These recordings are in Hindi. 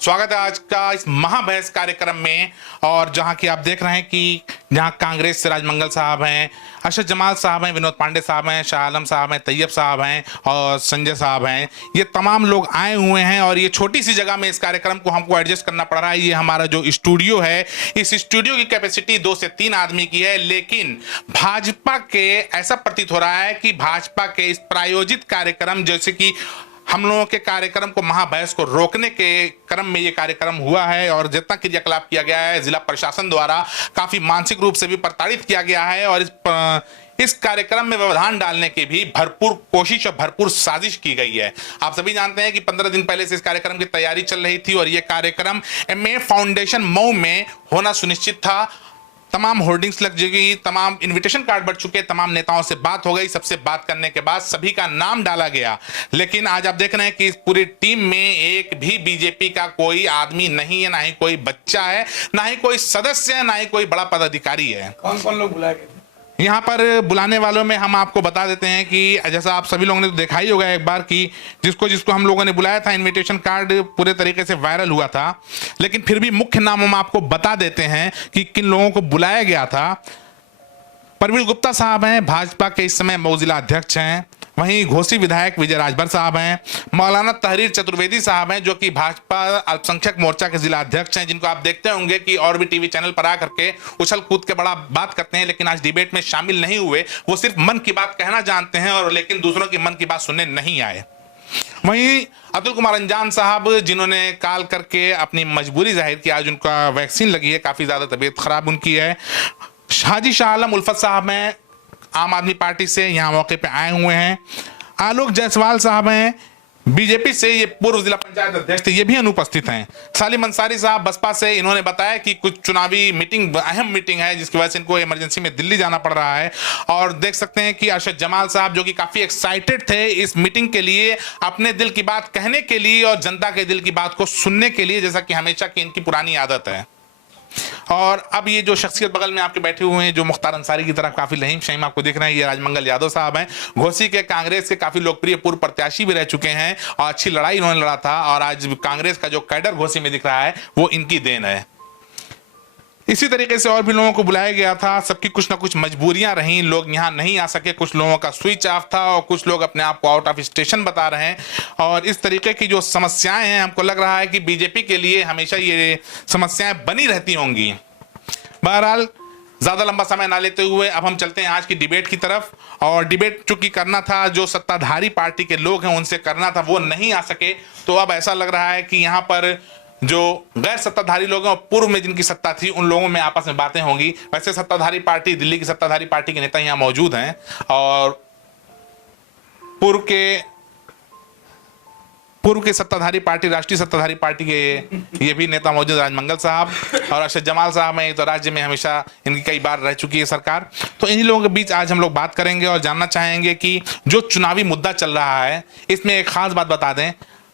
स्वागत है आज का इस महाबहस कार्यक्रम में। और जहां की आप देख रहे हैं कि जहां कांग्रेस से राजमंगल साहब हैं, अरशद जमाल साहब हैं, विनोद पांडे साहब हैं, शाह आलम साहब हैं, तैयब साहब हैं और संजय साहब हैं। ये तमाम लोग आए हुए हैं और ये छोटी सी जगह में इस कार्यक्रम को हमको एडजस्ट करना पड़ रहा है। ये हमारा जो स्टूडियो है, इस स्टूडियो की कैपेसिटी 2 से 3 आदमी की है, लेकिन भाजपा के ऐसा प्रतीत हो रहा है कि भाजपा के इस प्रायोजित कार्यक्रम, जैसे कि हम लोगों के कार्यक्रम को महाबहस को रोकने के क्रम में ये कार्यक्रम हुआ है और जितना क्रियाकलाप किया गया है जिला प्रशासन द्वारा काफी मानसिक रूप से भी प्रताड़ित किया गया है और इस कार्यक्रम में व्यवधान डालने की भी भरपूर कोशिश और भरपूर साजिश की गई है। आप सभी जानते हैं कि 15 दिन पहले से इस कार्यक्रम की तैयारी चल रही थी और यह कार्यक्रम एमए फाउंडेशन मऊ में होना सुनिश्चित था। तमाम होर्डिंग्स लग चुकी, तमाम इनविटेशन कार्ड बढ़ चुके, तमाम नेताओं से बात हो गई, सबसे बात करने के बाद सभी का नाम डाला गया। लेकिन आज आप देख रहे हैं कि इस पूरी टीम में एक भी बीजेपी का कोई आदमी नहीं है, ना ही कोई बच्चा है, ना ही कोई सदस्य है, ना ही कोई बड़ा पदाधिकारी है। कौन कौन लोग बुलाए गए थे? यहाँ पर बुलाने वालों में हम आपको बता देते हैं कि जैसा आप सभी लोगों ने तो देखा ही होगा एक बार कि जिसको जिसको हम लोगों ने बुलाया था, इनविटेशन कार्ड पूरे तरीके से वायरल हुआ था, लेकिन फिर भी मुख्य नाम हम आपको बता देते हैं कि किन लोगों को बुलाया गया था। परवीन गुप्ता साहब हैं, भाजपा के इस समय मऊ जिला अध्यक्ष हैं। वहीं घोसी विधायक विजय राजभर साहब हैं। मौलाना तहरीर चतुर्वेदी साहब हैं जो कि भाजपा अल्पसंख्यक मोर्चा के जिला अध्यक्ष हैं, जिनको आप देखते होंगे कि और भी टीवी चैनल पर आकर के उछल कूद के बड़ा बात करते हैं, लेकिन आज डिबेट में शामिल नहीं हुए। वो सिर्फ मन की बात कहना जानते हैं और लेकिन दूसरों की मन की बात सुनने नहीं आए। वहीं अब्दुल कुमार अंजान साहब, जिन्होंने कॉल करके अपनी मजबूरी जाहिर की, आज उनका वैक्सीन लगी है, काफी ज्यादा तबीयत खराब उनकी है। हाजी शाह आलम उल्फत साहब हैं, आम आदमी पार्टी से यहाँ मौके पे आए हुए हैं। आलोक जायसवाल साहब हैं, बीजेपी से, ये पूर्व जिला पंचायत अध्यक्ष थे, ये भी अनुपस्थित हैं। सालिम अंसारी साहब बसपा से, इन्होंने बताया कि कुछ चुनावी मीटिंग, अहम मीटिंग है जिसकी वजह से इनको इमरजेंसी में दिल्ली जाना पड़ रहा है। और देख सकते हैं कि अरशद जमाल साहब जो कि काफी एक्साइटेड थे इस मीटिंग के लिए, अपने दिल की बात कहने के लिए और जनता के दिल की बात को सुनने के लिए, जैसा कि हमेशा की इनकी पुरानी आदत है। और अब ये जो शख्सियत बगल में आपके बैठे हुए हैं, जो मुख्तार अंसारी की तरफ काफी लहीम शहीम आपको दिख रहे हैं, ये राजमंगल यादव साहब हैं। घोसी के कांग्रेस के काफी लोकप्रिय पूर्व प्रत्याशी भी रह चुके हैं और अच्छी लड़ाई इन्होंने लड़ा था और आज कांग्रेस का जो कैडर घोसी में दिख रहा है वो इनकी देन है। इसी तरीके से और भी लोगों को बुलाया गया था, सबकी कुछ ना कुछ मजबूरियां रहीं, लोग यहाँ नहीं आ सके, कुछ लोगों का स्विच ऑफ था और कुछ लोग अपने आप को आउट ऑफ स्टेशन बता रहे हैं। और इस तरीके की जो समस्याएं हैं, हमको लग रहा है कि बीजेपी के लिए हमेशा ये समस्याएं बनी रहती होंगी। बहरहाल ज्यादा लंबा समय ना लेते हुए अब हम चलते हैं आज की डिबेट की तरफ। और डिबेट चूंकि करना था, जो सत्ताधारी पार्टी के लोग हैं उनसे करना था, वो नहीं आ सके, तो अब ऐसा लग रहा है कि यहाँ पर जो गैर सत्ताधारी लोग हैं और पूर्व में जिनकी सत्ता थी उन लोगों में आपस में बातें होंगी। वैसे सत्ताधारी पार्टी, दिल्ली की सत्ताधारी पार्टी के नेता यहाँ मौजूद हैं और पूर्व के सत्ताधारी पार्टी, राष्ट्रीय सत्ताधारी पार्टी के ये भी नेता मौजूद, राजमंगल साहब और अरशद जमाल साहब हैं। तो राज्य में हमेशा इनकी कई बार रह चुकी है सरकार। तो इन्हीं लोगों के बीच आज हम लोग बात करेंगे और जानना चाहेंगे कि जो चुनावी मुद्दा चल रहा है, इसमें एक खास बात बता दें,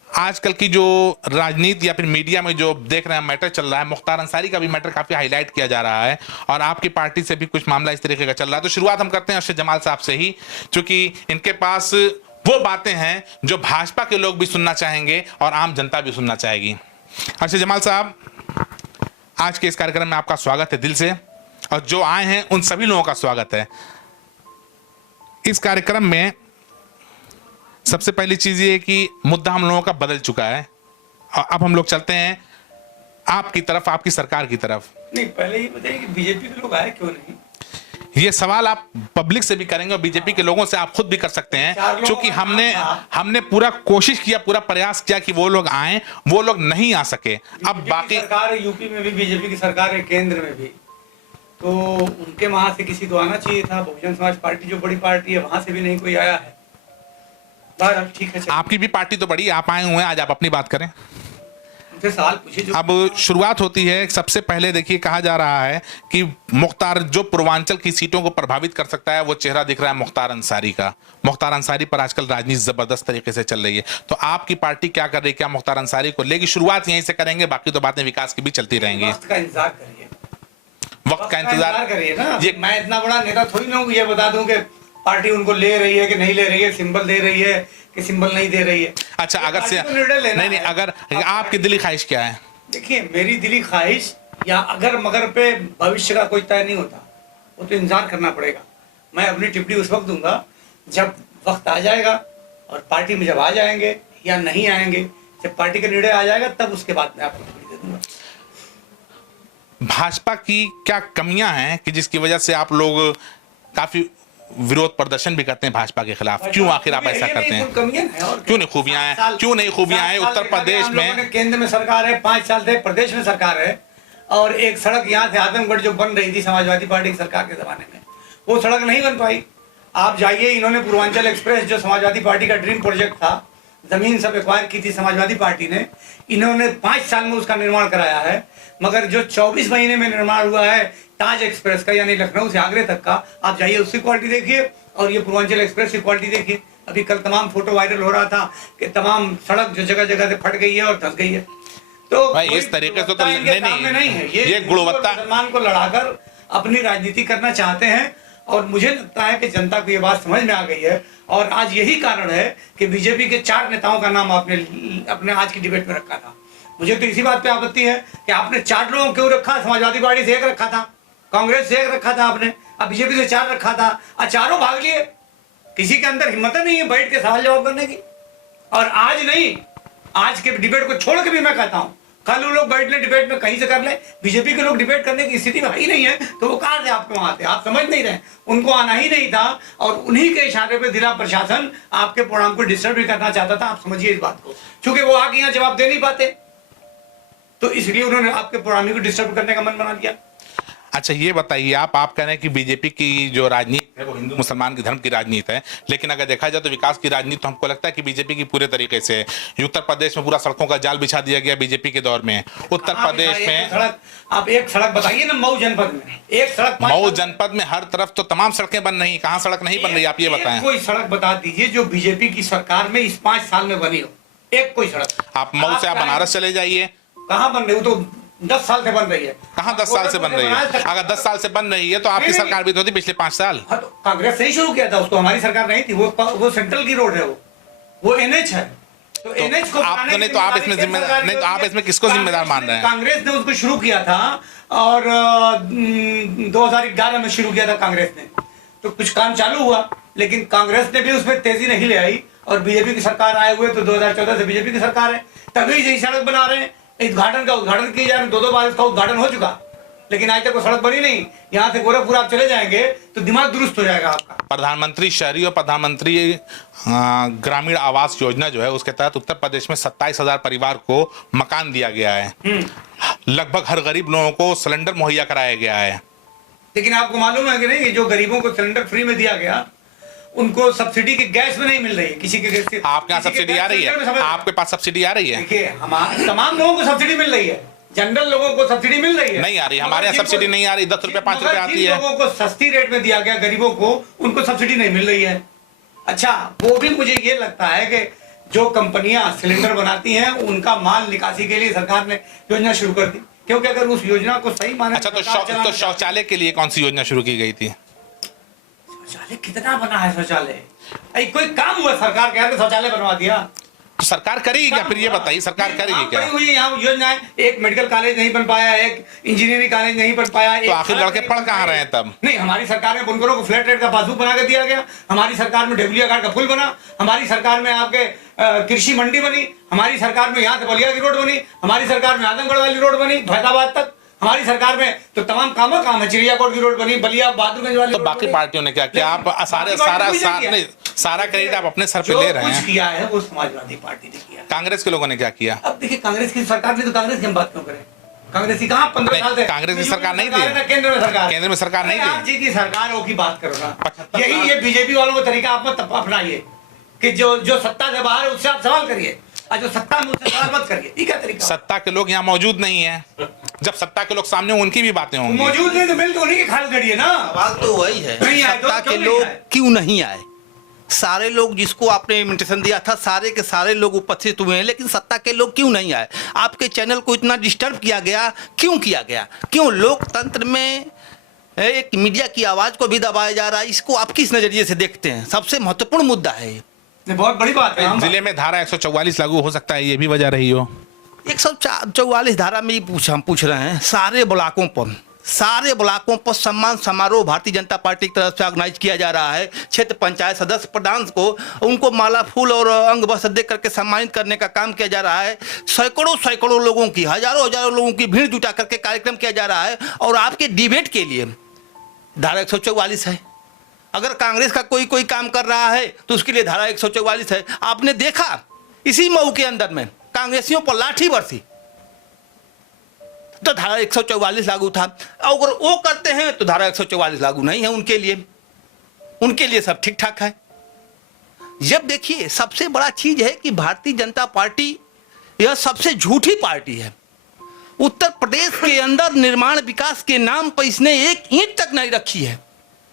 आजकल की जो राजनीति या फिर मीडिया में जो देख रहे हैं मैटर चल रहा है, मुख्तार अंसारी का भी मैटर काफी हाईलाइट किया जा रहा है और आपकी पार्टी से भी कुछ मामला इस तरीके का चल रहा है। तो शुरुआत हम करते हैं अरशद जमाल साहब से ही, क्योंकि इनके पास वो बातें हैं जो भाजपा के लोग भी सुनना चाहेंगे और आम जनता भी सुनना चाहेगी। अरशद जमाल साहब, आज के इस कार्यक्रम में आपका स्वागत है दिल से, और जो आए हैं उन सभी लोगों का स्वागत है इस कार्यक्रम में। सबसे पहली चीज ये कि मुद्दा हम लोगों का बदल चुका है और अब हम लोग चलते हैं आपकी तरफ, आपकी सरकार की तरफ। नहीं, पहले ये बताइए कि बीजेपी के लोग आए क्यों नहीं? ये सवाल आप पब्लिक से भी करेंगे और बीजेपी के लोगों से आप खुद भी कर सकते हैं, क्योंकि हमने पूरा कोशिश किया, पूरा प्रयास किया कि वो लोग आए, वो लोग नहीं आ सके। अब बाकी सरकार यूपी में भी बीजेपी की सरकार है, केंद्र में भी, तो उनके वहां से किसी को आना चाहिए था। बहुजन समाज पार्टी जो बड़ी पार्टी है, वहां से भी नहीं कोई आया है। ठीक है, आपकी भी पार्टी तो बड़ी, आप आए हुए हैं, आज आप अपनी बात करें। सवाल पूछिए। अब शुरुआत होती है, सबसे पहले देखिए, कहा जा रहा है कि मुख्तार जो पूर्वांचल की सीटों को प्रभावित कर सकता है, वो चेहरा दिख रहा है मुख्तार अंसारी का। मुख्तार अंसारी पर आजकल राजनीति जबरदस्त तरीके से चल रही है, तो आपकी पार्टी क्या कर रही है, क्या मुख्तार अंसारी को लेगी? शुरुआत यहीं से करेंगे, बाकी तो बातें विकास की भी चलती रहेंगी। वक्त का इंतजार करिए, वक्त का इंतजार करिए ना। ये मैं इतना बड़ा नेता थोड़ी ना हूँ ये बता दूं कि पार्टी उनको ले रही है कि नहीं ले रही है, सिंबल दे रही है कि सिंबल नहीं दे रही है। अच्छा, अगर से पार्टी को निर्णय लेना नहीं, है। अगर आपकी दिली ख्वाहिश क्या है? देखिए, मेरी दिली ख्वाहिश या अगर मगर पे भविष्य का कोई तय नहीं होता, वो तो इंतजार करना पड़ेगा। मैं अपनी टिप्पणी उस वक्त दूंगा जब वक्त आ जाएगा और पार्टी में जब आ जाएंगे या नहीं आएंगे, जब पार्टी का निर्णय आ जाएगा तब उसके बाद मैं आपको टिप्पणी दे दूंगा। भाजपा की क्या कमियां हैं कि जिसकी वजह से आप लोग काफी विरोध प्रदर्शन भी करते हैं भाजपा के खिलाफ? क्यों आखिर आप ऐसा करते हैं? कमियां हैं और क्यों नहीं खूबियां हैं? क्यों नहीं खूबियां हैं? उत्तर प्रदेश में केंद्र में सरकार है, 5 साल से प्रदेश में सरकार है, और एक सड़क यहाँ से आजमगढ़ जो बन रही थी समाजवादी पार्टी की सरकार के जमाने में, वो सड़क नहीं बन पाई। आप जाइए, इन्होंने पूर्वांचल एक्सप्रेस जो समाजवादी पार्टी का ड्रीम प्रोजेक्ट था, जमीन सब एक्वायर की थी समाजवादी पार्टी ने, इन्होंने 5 साल में उसका निर्माण कराया है। मगर जो 24 महीने में निर्माण हुआ है ताज एक्सप्रेस का, यानी लखनऊ से आगरे तक का, आप जाइए उसकी क्वालिटी देखिए और ये पूर्वांचल एक्सप्रेस की क्वालिटी देखिए। अभी कल तमाम फोटो वायरल हो रहा था कि तमाम सड़क जो जगह जगह से फट गई है और धंस गई है। तो भाई इस तरीके से तो नहीं है ये गुणवत्ता मुसलमान को लड़ाकर अपनी राजनीति करना चाहते हैं, और मुझे लगता है कि जनता को ये बात समझ में आ गई है। और आज यही कारण है कि बीजेपी के 4 नेताओं का नाम आपने अपने आज की डिबेट में रखा था। मुझे तो इसी बात पे आपत्ति है कि आपने 4 लोगों क्यों रखा? समाजवादी पार्टी से 1 रखा था, कांग्रेस से 1 रखा था आपने, अब बीजेपी से 4 रखा था, और चारों भाग लिए। किसी के अंदर हिम्मत नहीं है बैठ के सवाल जवाब करने की। और आज नहीं, आज के डिबेट को छोड़ के भी मैं कहता हूँ, कल वो लोग बैठ ले डिबेट में कहीं से कर ले। बीजेपी के लोग डिबेट करने की स्थिति में ही नहीं है, तो वो कहां से आपके वहां थे? आप समझ नहीं रहे, उनको आना ही नहीं था, और उन्हीं के इशारे पे जिला प्रशासन आपके प्रोग्राम को डिस्टर्ब भी करना चाहता था। आप समझिए इस बात को, क्योंकि वो आके यहाँ जवाब दे नहीं पाते, तो इसलिए उन्होंने आपके प्रोग्राम को डिस्टर्ब करने का मन बना दिया। अच्छा, ये बताइए, आप कह रहे हैं कि बीजेपी की जो राजनीति है वो हिंदू मुसलमान की धर्म की राजनीति है, लेकिन अगर देखा जाए तो विकास की राजनीति तो हमको लगता है कि बीजेपी की पूरे तरीके से है। उत्तर प्रदेश में पूरा सड़कों का जाल बिछा दिया गया बीजेपी के दौर में। उत्तर प्रदेश में सड़क, आप एक सड़क बताइए ना मऊ जनपद में, एक सड़क मऊ जनपद में हर तरफ तो तमाम सड़कें बन रही, कहाँ सड़क नहीं बन रही? आप ये बताएं, कोई सड़क बता दीजिए जो बीजेपी की सरकार में इस 5 साल में बनी हो, एक कोई सड़क। आप मऊ से आप बनारस चले जाइए, कहाँ बन रही? वो तो 10 साल से बन रही है। कहाँ 10 साल से बन रही है? अगर 10 साल से बन रही है तो आपकी सरकार भी तो थी पिछले 5 साल। हाँ, तो कांग्रेस से ही शुरू किया था उसको, हमारी सरकार नहीं थी। वो सेंट्रल की रोड है, वो एनएच है। तो एनएच को आप नहीं, तो आप इसमें जिम्मेदार नहीं, तो आप इसमें किसको जिम्मेदार मान रहे हैं? कांग्रेस ने उसको शुरू किया था, और 2011 में शुरू किया था कांग्रेस ने, तो कुछ काम चालू हुआ, लेकिन कांग्रेस ने भी उसमें तेजी नहीं ले आई, और बीजेपी की सरकार आए हुए तो 2014 से बीजेपी की सरकार है, तभी यही सड़क बना रहे हैं। उद्घाटन का उद्घाटन किया जा रहा है, 2 बार इसका उद्घाटन हो चुका, लेकिन आज तक वो सड़क बनी नहीं। यहाँ से गोरखपुर आप चले जाएंगे तो दिमाग दुरुस्त हो जाएगा आपका। प्रधानमंत्री शहरी और प्रधानमंत्री ग्रामीण आवास योजना जो है, उसके तहत उत्तर प्रदेश में 27,000 परिवार को मकान दिया गया है। लगभग हर गरीब लोगों को सिलेंडर मुहैया कराया गया है। लेकिन आपको मालूम है कि नहीं, जो गरीबों को सिलेंडर फ्री में दिया गया, उनको सब्सिडी की गैस में नहीं मिल रही है। किसी के गैस, आपके यहाँ सब्सिडी आ रही है? आपके पास सब्सिडी आ रही है? देखिए, हमारे तमाम लोगों को सब्सिडी मिल रही है, जनरल लोगों को सब्सिडी मिल रही है। नहीं आ रही, हमारे यहाँ सब्सिडी नहीं आ रही। 10 रुपए 5 रुपए आती है। लोगों को सस्ती रेट में दिया गया, गरीबों को उनको सब्सिडी नहीं मिल रही है। अच्छा, वो भी मुझे ये लगता है कि जो कंपनियां सिलेंडर बनाती हैं उनका माल निकासी के लिए सरकार ने योजना शुरू कर दी, क्योंकि अगर उस योजना को सही माने। अच्छा, तो शौचालय के लिए कौन सी योजना शुरू की गई थी? शौचालय कितना बना है? शौचालय कोई काम हुआ? सरकार कह रही शौचालय बनवा दिया, तो सरकार करेगी क्या? फिर ये बताइए, सरकार करेगी क्या? यहाँ योजना है, एक मेडिकल कॉलेज नहीं बन पाया, एक इंजीनियरिंग कॉलेज नहीं बन पाया, तो आखिर लड़के पढ़ कहाँ रहे हैं तब? नहीं, हमारी सरकार में बुनकरों को फ्लैट रेट का पासबुक बना के दिया गया, हमारी सरकार में ढेबुलिया घाट का पुल बना, हमारी सरकार में आपके कृषि मंडी बनी, हमारी सरकार में यहाँ से बलिया की रोड बनी, हमारी सरकार में आजमगढ़ वाली रोड बनी फैजाबाद तक, हमारी सरकार में तो तमाम काम है। चिड़ियाकोट की रोड बनी, बलिया बहादुरगंज वाली। तो बाकी पार्टियों ने क्या किया? आप सारा क्रेडिट आप अपने सर पे ले रहे हैं। कुछ किया है वो समाजवादी पार्टी ने किया। कांग्रेस के लोगों ने क्या किया? अब देखिए, कांग्रेस की सरकार ने, तो कांग्रेस की हम बात क्यों करें? कांग्रेस की कहाँ 15 साल से कांग्रेस की सरकार नहीं थी, केंद्र में सरकार नहीं थी। आप जी की सरकारों की बात करो ना, यही ये बीजेपी वालों का तरीका आप अपनाइए कि जो सत्ता से बाहर है उससे आप सवाल करिए, और जो सत्ता में उससे सवाल मत करिए। ये क्या तरीका? सत्ता के लोग यहाँ मौजूद नहीं है, जब सत्ता के लोग सामने उनकी भी बातें होंगी। मौजूद नहीं तो मिल तो उन्हीं के खाल खड़ी है ना। सवाल तो वही है, सत्ता के लोग क्यों नहीं आए? सारे लोग जिसको आपने इन्विटेशन दिया था, सारे के सारे लोग उपस्थित हुए हैं, लेकिन सत्ता के लोग क्यों नहीं आए? आपके चैनल को इतना डिस्टर्ब किया गया, क्यों किया गया? क्यों? लोकतंत्र में एक मीडिया की आवाज को भी दबाया जा रहा है। इसको आप किस नजरिए से देखते हैं? सबसे महत्वपूर्ण मुद्दा है ये। बहुत बड़ी बात है। जिले में धारा 144 लागू हो सकता है, ये भी वजह रही हो। 144 धारा में हम पूछ रहे हैं। सारे ब्लॉकों पर सम्मान समारोह भारतीय जनता पार्टी की तरफ से ऑर्गेनाइज किया जा रहा है। क्षेत्र पंचायत सदस्य प्रधान को उनको माला फूल और अंग वस्त्र दे करके सम्मानित करने का काम किया जा रहा है। सैकड़ों लोगों की, हजारों लोगों की भीड़ जुटा करके कार्यक्रम किया जा रहा है। और आपके डिबेट के लिए धारा 144 है। अगर कांग्रेस का कोई काम कर रहा है तो उसके लिए धारा 144 है। आपने देखा इसी मऊ के अंदर में कांग्रेसियों पर लाठी बरसी तो धारा 144 लागू था। अगर वो करते हैं तो धारा 144 लागू नहीं है उनके लिए सब ठीक ठाक है। जब देखिए सबसे बड़ा चीज है कि भारतीय जनता पार्टी यह सबसे झूठी पार्टी है। उत्तर प्रदेश के अंदर निर्माण विकास के नाम पर इसने एक ईंट तक नहीं रखी है।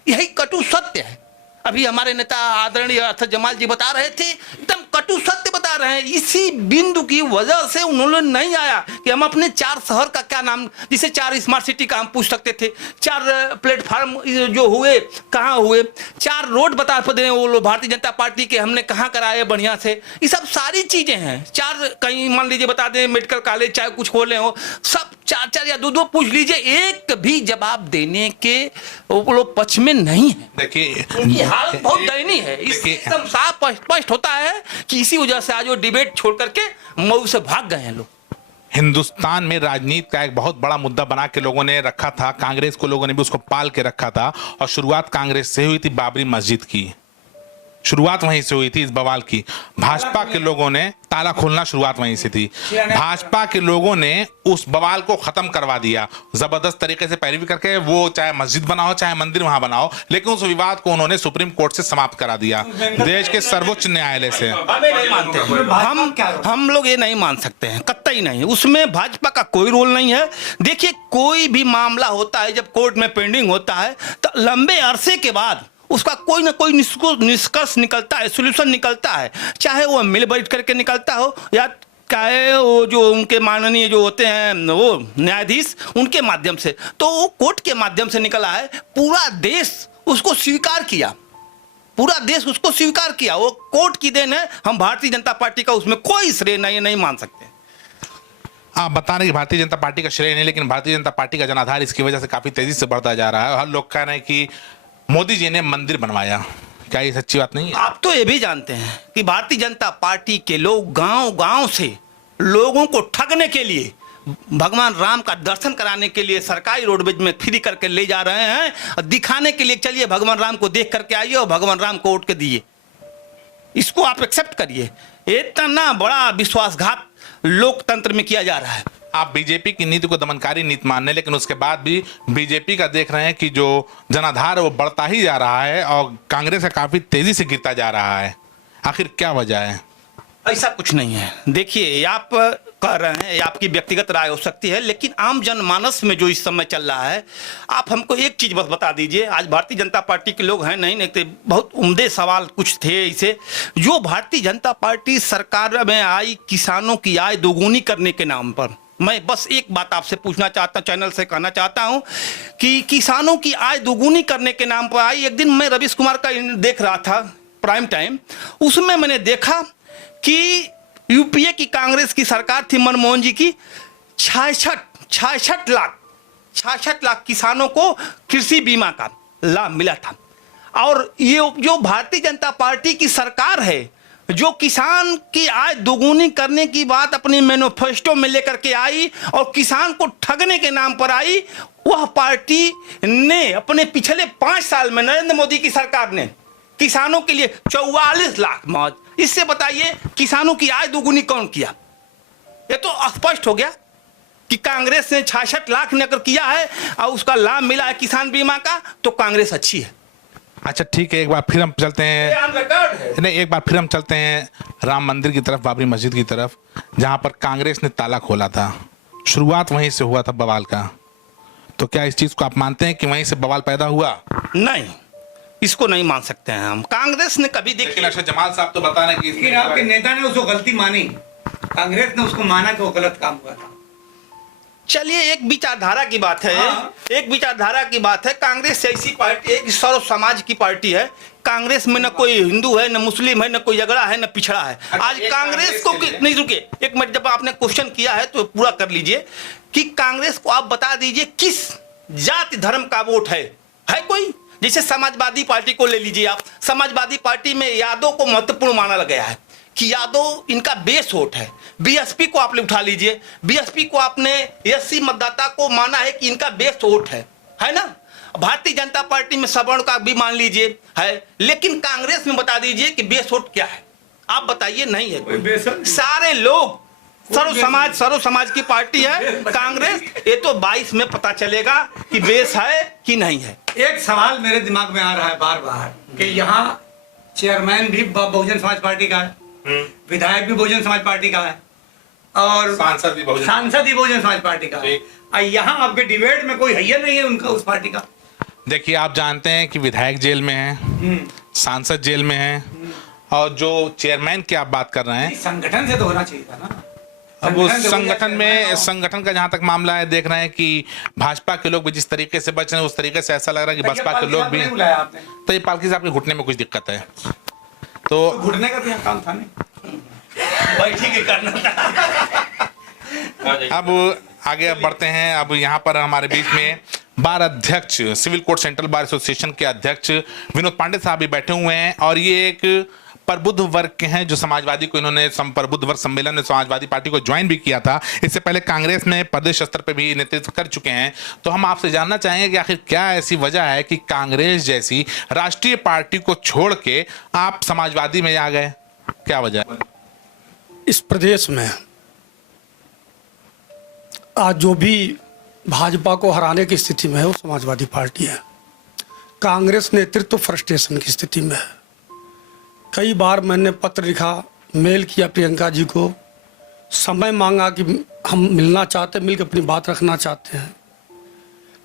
यही कटु सत्य है। अभी हमारे नेता आदरणीय अरशद जमाल जी बता रहे थे, एकदम कटु सत्य बता रहे हैं। इसी बिंदु की वजह से उन्होंने नहीं आया कि हम अपने 4 शहर का क्या नाम, जिसे 4 स्मार्ट सिटी का हम पूछ सकते थे। 4 प्लेटफार्म जो हुए कहाँ हुए, 4 रोड बता दें वो लोग भारतीय जनता पार्टी के हमने कहाँ कराए बढ़िया से। ये सब सारी चीजें हैं। 4 कहीं मान लीजिए बता दें मेडिकल कॉलेज चाहे कुछ खोले हो, सब 4 या 2 पूछ लीजिए, एक भी जवाब देने के वो लोग पक्ष में नहीं है। देखिए हालत बहुत दयनीय है। इससे एकदम साफ स्पष्ट होता है कि इसी वजह से आज वो डिबेट छोड़ करके मऊ से भाग गए हैं लोग। हिंदुस्तान में राजनीति का एक बहुत बड़ा मुद्दा बना के लोगों ने रखा था। कांग्रेस को लोगों ने भी उसको पाल के रखा था और शुरुआत कांग्रेस से हुई थी। बाबरी मस्जिद की शुरुआत वहीं से हुई थी, इस बवाल की। भाजपा के लोगों ने ताला खोलना शुरुआत वहीं से थी। भाजपा के लोगों ने उस बवाल को खत्म करवा दिया जबरदस्त तरीके से, पैरवी करके। वो चाहे मस्जिद बनाओ चाहे मंदिर वहां बनाओ, लेकिन उस विवाद को उन्होंने सुप्रीम कोर्ट से समाप्त करा दिया, देश के सर्वोच्च न्यायालय से। हम लोग ये नहीं मान सकते हैं, कतई नहीं। उसमें भाजपा का कोई रोल नहीं है। देखिए कोई भी मामला होता है जब कोर्ट में पेंडिंग होता है तो लंबे अरसे के बाद उसका कोई ना कोई निष्कर्ष निकलता है, सोल्यूशन निकलता है। चाहे वो मिल बैठ करके निकलता हो या चाहे वो जो उनके माननीय जो होते हैं वो न्यायाधीश उनके माध्यम से, तो वो कोर्ट के माध्यम से निकला है। पूरा देश उसको स्वीकार किया, वो कोर्ट की देन है। हम भारतीय जनता पार्टी का उसमें कोई श्रेय नहीं मान सकते। आप बता रहे हैं कि भारतीय जनता पार्टी का श्रेय नहीं, लेकिन भारतीय जनता पार्टी का जनाधार इसकी वजह से काफी तेजी से बढ़ता जा रहा है। हर लोग कह रहे हैं कि मोदी जी ने मंदिर बनवाया। क्या ये सच्ची बात नहीं है? आप तो ये भी जानते हैं कि भारतीय जनता पार्टी के लोग गांव से लोगों को ठगने के लिए, भगवान राम का दर्शन कराने के लिए सरकारी रोडवेज में फ्री करके ले जा रहे हैं और दिखाने के लिए चलिए भगवान राम को देख करके आइए और भगवान राम को वोट के दिए। इसको आप एक्सेप्ट करिए। इतना बड़ा विश्वासघात लोकतंत्र में किया जा रहा है। आप बीजेपी की नीति को दमनकारी नीति मान रहे, लेकिन उसके बाद भी बीजेपी का देख रहे हैं कि जो जनाधार है वो बढ़ता ही जा रहा है और कांग्रेस का काफी तेजी से गिरता जा रहा है। आखिर क्या वजह है? ऐसा कुछ नहीं है। देखिए आप कह रहे हैं, आपकी व्यक्तिगत राय हो सकती है, लेकिन आम जनमानस में जो इस समय चल रहा है, आप हमको एक चीज बस बता दीजिए। आज भारतीय जनता पार्टी के लोग हैं नहीं तो बहुत उम्दे सवाल कुछ थे इसे, जो भारतीय जनता पार्टी सरकार में आई किसानों की आय दोगुनी करने के नाम पर, मैं बस एक बात आपसे पूछना चाहता, चैनल से कहना चाहता हूं कि किसानों की आय दोगुनी करने के नाम पर आई। एक दिन मैं रवीश कुमार का देख रहा था प्राइम टाइम, उसमें मैंने देखा कि यूपीए की कांग्रेस की सरकार थी मनमोहन जी की, 66 लाख किसानों को कृषि बीमा का लाभ मिला था। और ये जो भारतीय जनता पार्टी की सरकार है जो किसान की आय दोगुनी करने की बात अपनी मैनिफेस्टो में लेकर के आई और किसान को ठगने के नाम पर आई, वह पार्टी ने अपने पिछले 5 साल में नरेंद्र मोदी की सरकार ने किसानों के लिए 44 लाख मौज। इससे बताइए किसानों की आय दोगुनी कौन किया? ये तो स्पष्ट हो गया कि कांग्रेस ने 66 लाख ने अगर किया है और उसका लाभ मिला है किसान बीमा का, तो कांग्रेस अच्छी है। अच्छा ठीक है, एक बार फिर हम चलते हैं, नहीं एक बार फिर हम चलते हैं राम मंदिर की तरफ, बाबरी मस्जिद की तरफ, जहां पर कांग्रेस ने ताला खोला था। शुरुआत वहीं से हुआ था बवाल का। तो क्या इस चीज को आप मानते हैं कि वहीं से बवाल पैदा हुआ? नहीं, इसको नहीं मान सकते हैं हम। कांग्रेस ने कभी लेकिन अरशद जमाल साहब तो बता रहे हैं कि आपके नेता ने उसको गलती मानी, कांग्रेस ने उसको माना कि वो गलत काम हुआ था। चलिए एक विचारधारा की बात है। हाँ। एक विचारधारा की बात है। कांग्रेस ऐसी पार्टी है कि सर्व समाज की पार्टी है। कांग्रेस में न कोई हिंदू है, न मुस्लिम है, न कोई अगड़ा है, न पिछड़ा है। आज कांग्रेस को नहीं, रुके एक मिनट, जब आपने क्वेश्चन किया है तो पूरा कर लीजिए कि कांग्रेस को आप बता दीजिए किस जाति धर्म का वोट है कोई? जैसे समाजवादी पार्टी को ले लीजिए आप। समाजवादी पार्टी में यादव को महत्वपूर्ण माना गया है कि यादव इनका बेस वोट है। बीएसपी को आप उठा लीजिए, बीएसपी को आपने एससी मतदाता को माना है कि इनका बेस वोट है ना। भारतीय जनता पार्टी में सवर्ण का भी मान लीजिए है, लेकिन कांग्रेस में बता दीजिए कि बेस वोट क्या है, आप बताइए। नहीं है कोई। सारे लोग सर्व समाज की पार्टी है कांग्रेस। ये तो 22 में पता चलेगा कि बेस है कि नहीं है। एक सवाल मेरे दिमाग में आ रहा है बार बार कि यहाँ चेयरमैन भी बहुजन समाज पार्टी का है, विधायक भी बहुजन समाज पार्टी का है, और सांसद भी बहुजन समाज पार्टी का है। यहाँ आपके डिबेट में कोई हैया नहीं है उनका, उस पार्टी का। देखिए, आप जानते हैं कि विधायक जेल में है, सांसद जेल में है, और जो चेयरमैन की आप बात कर रहे हैं, संगठन से तो होना चाहिए था ना। अब उस संगठन का जहां तक मामला है, देख रहे हैं कि भाजपा के लोग भी जिस तरीके से बच रहे हैं उस तरीके से ऐसा लग रहा है कि बसपा के लोग भी। तो ये पालकी साहब के घुटने में कुछ दिक्कत है, तो घुटने का भी काम था नहीं, बैठी के करना था। अब आगे बढ़ते हैं। अब यहाँ पर हमारे बीच में बार अध्यक्ष, civil court central bar association के अध्यक्ष विनोद पांडे साहब भी बैठे हुए हैं, और ये एक प्रबुद्ध वर्ग के हैं जो समाजवादी को इन्होंने प्रबुद्ध वर्ग सम्मेलन में समाजवादी पार्टी को ज्वाइन भी किया था। इससे पहले कांग्रेस में प्रदेश स्तर पर भी नेतृत्व कर चुके हैं। तो हम आपसे जानना चाहेंगे कि आखिर क्या ऐसी वजह है कि कांग्रेस जैसी राष्ट्रीय पार्टी को छोड़ के आप समाजवादी में आ गए, क्या वजह है? इस प्रदेश में आज जो भी भाजपा को हराने की स्थिति में है वो समाजवादी पार्टी है। कांग्रेस नेतृत्व फ्रस्ट्रेशन की स्थिति में है। कई बार मैंने पत्र लिखा, मेल किया प्रियंका जी को, समय मांगा कि हम मिलना चाहते हैं, मिलकर अपनी बात रखना चाहते हैं,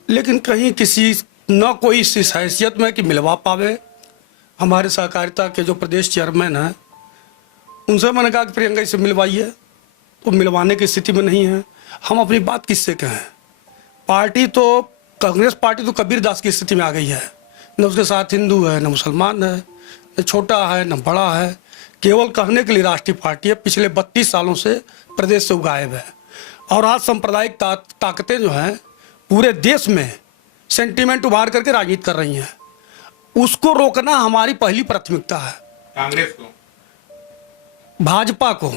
लेकिन कहीं किसी न कोई इस हैसियत में कि मिलवा पावे। हमारे सहकारिता के जो प्रदेश चेयरमैन हैं उनसे मैंने कहा कि प्रियंका जी से मिलवाइए, तो मिलवाने की स्थिति में नहीं है। हम अपनी बात किससे कहें? पार्टी तो, कांग्रेस पार्टी तो कबीर दास की स्थिति में आ गई है। न उसके साथ हिंदू है, न मुसलमान है, न छोटा है, न बड़ा है, केवल कहने के लिए राष्ट्रीय पार्टी है। पिछले 32 सालों से प्रदेश से वो गायब है, और आज सांप्रदायिक ताकतें जो हैं पूरे देश में सेंटीमेंट उभार करके राजनीति कर रही हैं। उसको रोकना हमारी पहली प्राथमिकता है। कांग्रेस को, भाजपा को।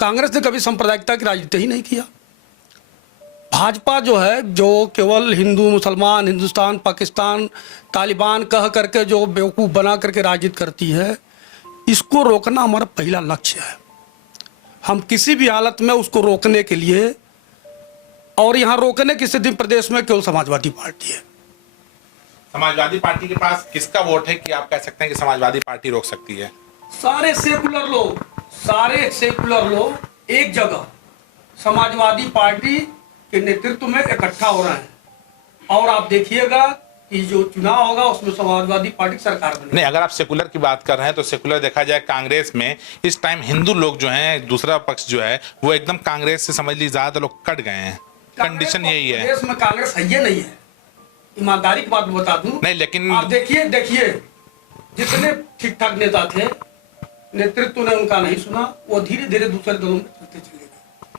कांग्रेस ने कभी सांप्रदायिकता की राजनीति ही नहीं किया। भाजपा जो है, जो केवल हिंदू मुसलमान, हिंदुस्तान पाकिस्तान, तालिबान कह करके जो बेवकूफ़ बना करके राजनीति करती है, इसको रोकना हमारा पहला लक्ष्य है। हम किसी भी हालत में उसको रोकने के लिए, और यहाँ रोकने की स्थिति प्रदेश में केवल समाजवादी पार्टी है। समाजवादी पार्टी के पास किसका वोट है कि आप कह सकते हैं कि समाजवादी पार्टी रोक सकती है? सारे सेकुलर लोग एक जगह समाजवादी पार्टी के नेतृत्व में इकट्ठा हो रहे हैं, और आप देखिएगा कि जो चुनाव होगा उसमें समाजवादी पार्टी सरकार बनेगी। नहीं, अगर आप सेकुलर की बात कर रहे हैं तो सेकुलर देखा जाए कांग्रेस में इस टाइम हिंदू लोग जो हैं, दूसरा पक्ष जो है वो एकदम कांग्रेस से समझ लीजिए ज्यादा लोग कट गए हैं। कंडीशन यही है। देश में कांग्रेस है ये नहीं है, ईमानदारी की बात बता दूं। नहीं, लेकिन आप देखिए जितने ठीक ठाक नेता थे, नेतृत्व ने उनका नहीं सुना, वो धीरे धीरे दूसरे दलों में चलते चले गए।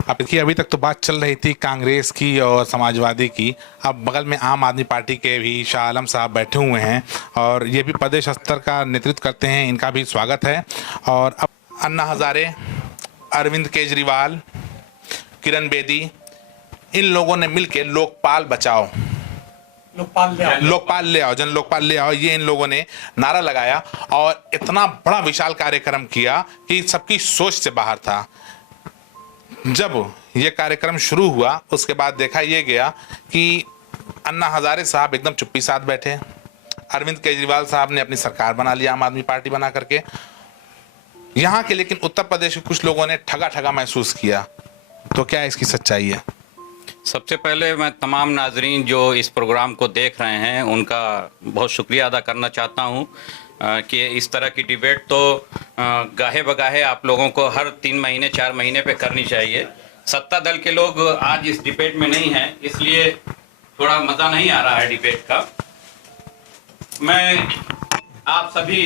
अब देखिए, अभी तक तो बात चल रही थी कांग्रेस की और समाजवादी की। अब बगल में आम आदमी पार्टी के भी शाह आलम साहब बैठे हुए हैं, और ये भी प्रदेश स्तर का नेतृत्व करते हैं, इनका भी स्वागत है। और अब अन्ना हजारे, अरविंद केजरीवाल, किरण बेदी, इन लोगों ने मिलकर लोकपाल बचाओ, लोकपाल ले आओ, जन लोकपाल ले आओ, ये इन लोगों ने नारा लगाया, और इतना बड़ा विशाल कार्यक्रम किया कि सबकी सोच से बाहर था। जब ये कार्यक्रम शुरू हुआ उसके बाद देखा ये गया कि अन्ना हजारे साहब एकदम चुप्पी साथ बैठे, अरविंद केजरीवाल साहब ने अपनी सरकार बना लिया आम आदमी पार्टी बना करके यहाँ के। लेकिन उत्तर प्रदेश के कुछ लोगों ने ठगा महसूस किया। तो क्या इसकी सच्चाई है? सबसे पहले मैं तमाम नाजरीन जो इस प्रोग्राम को देख रहे हैं उनका बहुत शुक्रिया अदा करना चाहता हूं कि इस तरह की डिबेट तो गाहे बगाहे आप लोगों को हर 3 महीने 4 महीने पे करनी चाहिए। सत्ता दल के लोग आज इस डिबेट में नहीं हैं, इसलिए थोड़ा मजा नहीं आ रहा है डिबेट का। मैं आप सभी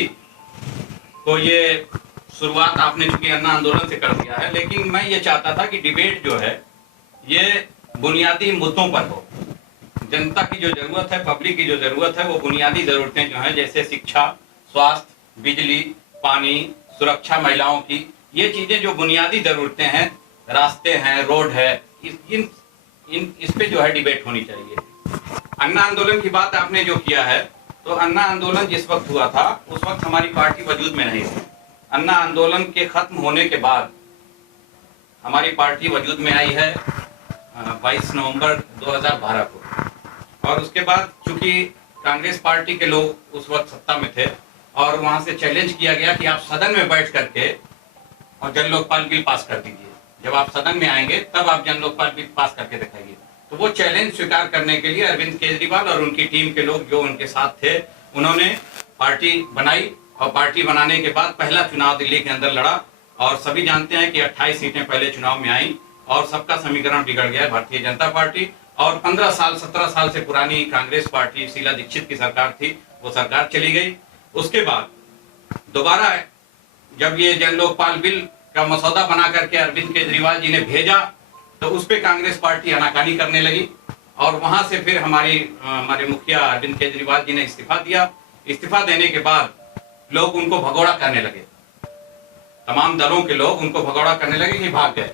को ये शुरुआत आपने चूंकि अन्ना आंदोलन से कर दिया है, लेकिन मैं ये चाहता था कि डिबेट जो है ये बुनियादी मुद्दों पर हो। जनता की जो जरूरत है, पब्लिक की जो जरूरत है, वो बुनियादी जरूरतें जो हैं जैसे शिक्षा, स्वास्थ्य, बिजली, पानी, सुरक्षा, महिलाओं की ये चीजें जो बुनियादी जरूरतें हैं, रास्ते हैं, रोड है, इस पे जो है डिबेट होनी चाहिए। अन्ना आंदोलन की बात आपने जो किया है, तो अन्ना आंदोलन जिस वक्त हुआ था उस वक्त हमारी पार्टी वजूद में नहीं थी। अन्ना आंदोलन के खत्म होने के बाद हमारी पार्टी वजूद में आई है 22 नवंबर 2012 को, और उसके बाद चूंकि कांग्रेस पार्टी के लोग उस वक्त सत्ता में थे और वहां से चैलेंज किया गया कि आप सदन में बैठ करके और जन लोकपाल बिल पास कर दीजिए, जब आप सदन में आएंगे तब आप जन लोकपाल बिल पास करके दिखाइए। तो वो चैलेंज स्वीकार करने के लिए अरविंद केजरीवाल और उनकी टीम के लोग जो उनके साथ थे, उन्होंने पार्टी बनाई और पार्टी बनाने के बाद पहला चुनाव दिल्ली के अंदर लड़ा। और सभी जानते हैं कि 28 सीटें पहले चुनाव में आई और सबका समीकरण बिगड़ गया भारतीय जनता पार्टी। और 15 साल 17 साल से पुरानी कांग्रेस पार्टी, शीला दीक्षित की सरकार थी, वो सरकार चली गई। उसके बाद दोबारा जब ये जन लोकपाल बिल का मसौदा बना करके अरविंद केजरीवाल जी ने भेजा, तो उस पे कांग्रेस पार्टी आनाकानी करने लगी और वहां से फिर हमारे मुखिया अरविंद केजरीवाल जी ने इस्तीफा दिया। इस्तीफा देने के बाद लोग उनको भगोड़ा करने लगे, तमाम दलों के लोग उनको भगोड़ा करने लगे कि भाग गए।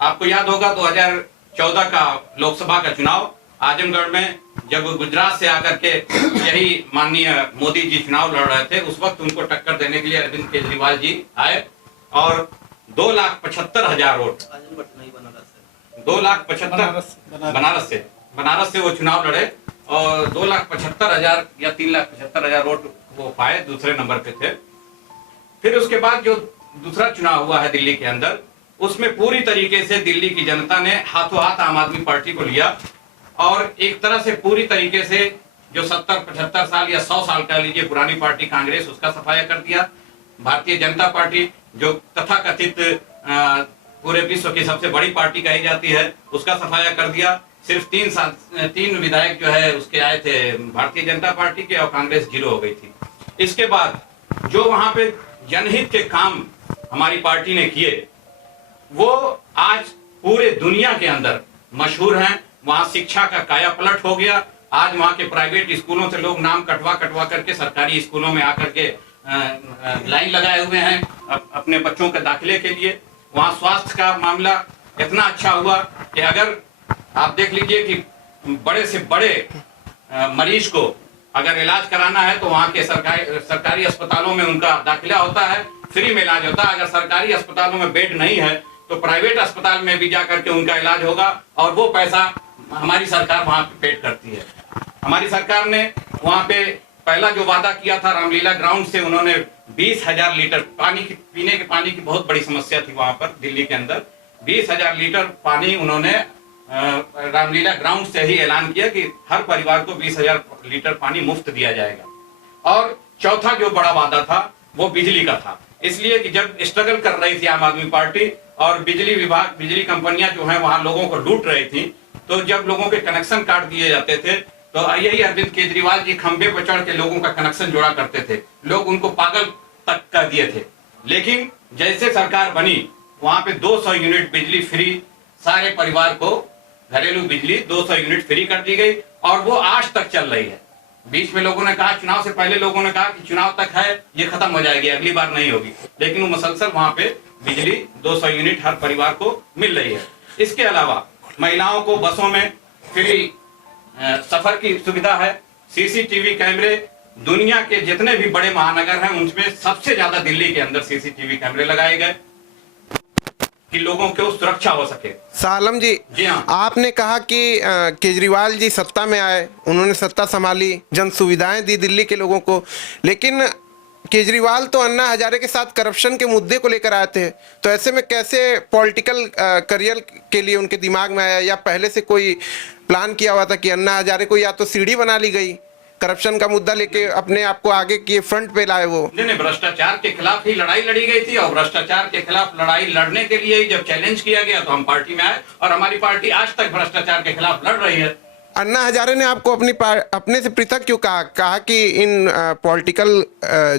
आपको याद होगा 2014 का लोकसभा का चुनाव आजमगढ़ में, जब गुजरात से आकर के यही माननीय मोदी जी चुनाव लड़ रहे थे, उस वक्त उनको टक्कर देने के लिए अरविंद केजरीवाल जी आए और 2,75,000 वोट, 2,75,000 बनारस से वो चुनाव लड़े और 2,75,000 या 3,75,000 वोट वो पाए, दूसरे नंबर पे थे। फिर उसके बाद जो दूसरा चुनाव हुआ है दिल्ली के अंदर, उसमें पूरी तरीके से दिल्ली की जनता ने हाथों हाथ आम आदमी पार्टी को लिया और एक तरह से पूरी तरीके से जो 70-75 साल या 100 साल कह लीजिए पुरानी पार्टी कांग्रेस, उसका सफाया कर दिया। भारतीय जनता पार्टी जो तथाकथित पूरे विश्व की सबसे बड़ी पार्टी कही जाती है, उसका सफाया कर दिया। सिर्फ 3 विधायक जो है उसके आए थे भारतीय जनता पार्टी के और कांग्रेस 0 हो गई थी। इसके बाद जो वहां पे जनहित के काम हमारी पार्टी ने किए, वो आज पूरे दुनिया के अंदर मशहूर हैं। वहां शिक्षा का काया पलट हो गया। आज वहां के प्राइवेट स्कूलों से लोग नाम कटवा करके सरकारी स्कूलों में आकर के लाइन लगाए हुए हैं अपने बच्चों के दाखिले के लिए। वहां स्वास्थ्य का मामला इतना अच्छा हुआ कि अगर आप देख लीजिए कि बड़े से बड़े मरीज को अगर इलाज कराना है तो वहां के सरकारी अस्पतालों में उनका दाखिला होता है, फ्री में इलाज होता है। अगर सरकारी अस्पतालों में बेड नहीं है तो प्राइवेट अस्पताल में भी जाकर के उनका इलाज होगा और वो पैसा हमारी सरकार वहां पे पेड करती है। हमारी सरकार ने वहां पे पहला जो वादा किया था रामलीला ग्राउंड से, उन्होंने 20,000 लीटर पानी की, पीने के पानी की बहुत बड़ी समस्या थी वहां पर दिल्ली के अंदर। 20,000 लीटर पानी उन्होंने रामलीला ग्राउंड से ही ऐलान किया कि हर परिवार को 20,000 लीटर पानी मुफ्त दिया जाएगा। और चौथा जो बड़ा वादा था वो बिजली का था, इसलिए कि जब स्ट्रगल कर रही थी आम आदमी पार्टी और बिजली विभाग, बिजली कंपनियां जो है वहां लोगों को लूट रही थी, तो जब लोगों के कनेक्शन काट दिए जाते थे तो यही अरविंद केजरीवाल जी खंबे पर चढ़ के लोगों का कनेक्शन जोड़ा करते थे। लोग उनको पागल तक कर दिए थे। लेकिन जैसे सरकार बनी वहां पे 200 यूनिट बिजली फ्री, सारे परिवार को घरेलू बिजली 200 यूनिट फ्री कर दी गई और वो आज तक चल रही है। बीच में लोगों ने कहा, चुनाव से पहले लोगों ने कहा कि चुनाव तक है, ये खत्म हो जाएगी, अगली बार नहीं होगी, लेकिन वो मुसलसल वहां पे बिजली 200 यूनिट हर परिवार को मिल रही है। इसके अलावा महिलाओं को बसों में फ्री सफर की सुविधा है। सीसीटीवी कैमरे, दुनिया के जितने भी बड़े महानगर हैं उनमें सबसे ज्यादा दिल्ली के अंदर सीसीटीवी कैमरे लगाए गए कि लोगों को सुरक्षा हो सके। सालम जी, हाँ, आपने कहा कि केजरीवाल जी सत्ता में आए, उन्होंने सत्ता संभाली, जन सुविधाएं दी दिल्ली के लोगों को, लेकिन केजरीवाल तो अन्ना हजारे के साथ करप्शन के मुद्दे को लेकर आए थे। तो ऐसे में कैसे पॉलिटिकल करियर के लिए उनके दिमाग में आया, या पहले से कोई प्लान किया हुआ था कि अन्ना हजारे को या तो सीढ़ी बना ली गई करप्शन का मुद्दा लेके अपने आप को आगे किए, फ्रंट पे लाए वो। नहीं, भ्रष्टाचार के खिलाफ ही लड़ाई लड़ी गई थी, और भ्रष्टाचार के खिलाफ लड़ाई लड़ने के लिए ही जब चैलेंज किया गया तो हम पार्टी में आए, और हमारी पार्टी आज तक भ्रष्टाचार के खिलाफ लड़ रही है। अन्ना हजारे ने आपको अपने से पृथक क्यों कहा कि इन पॉलिटिकल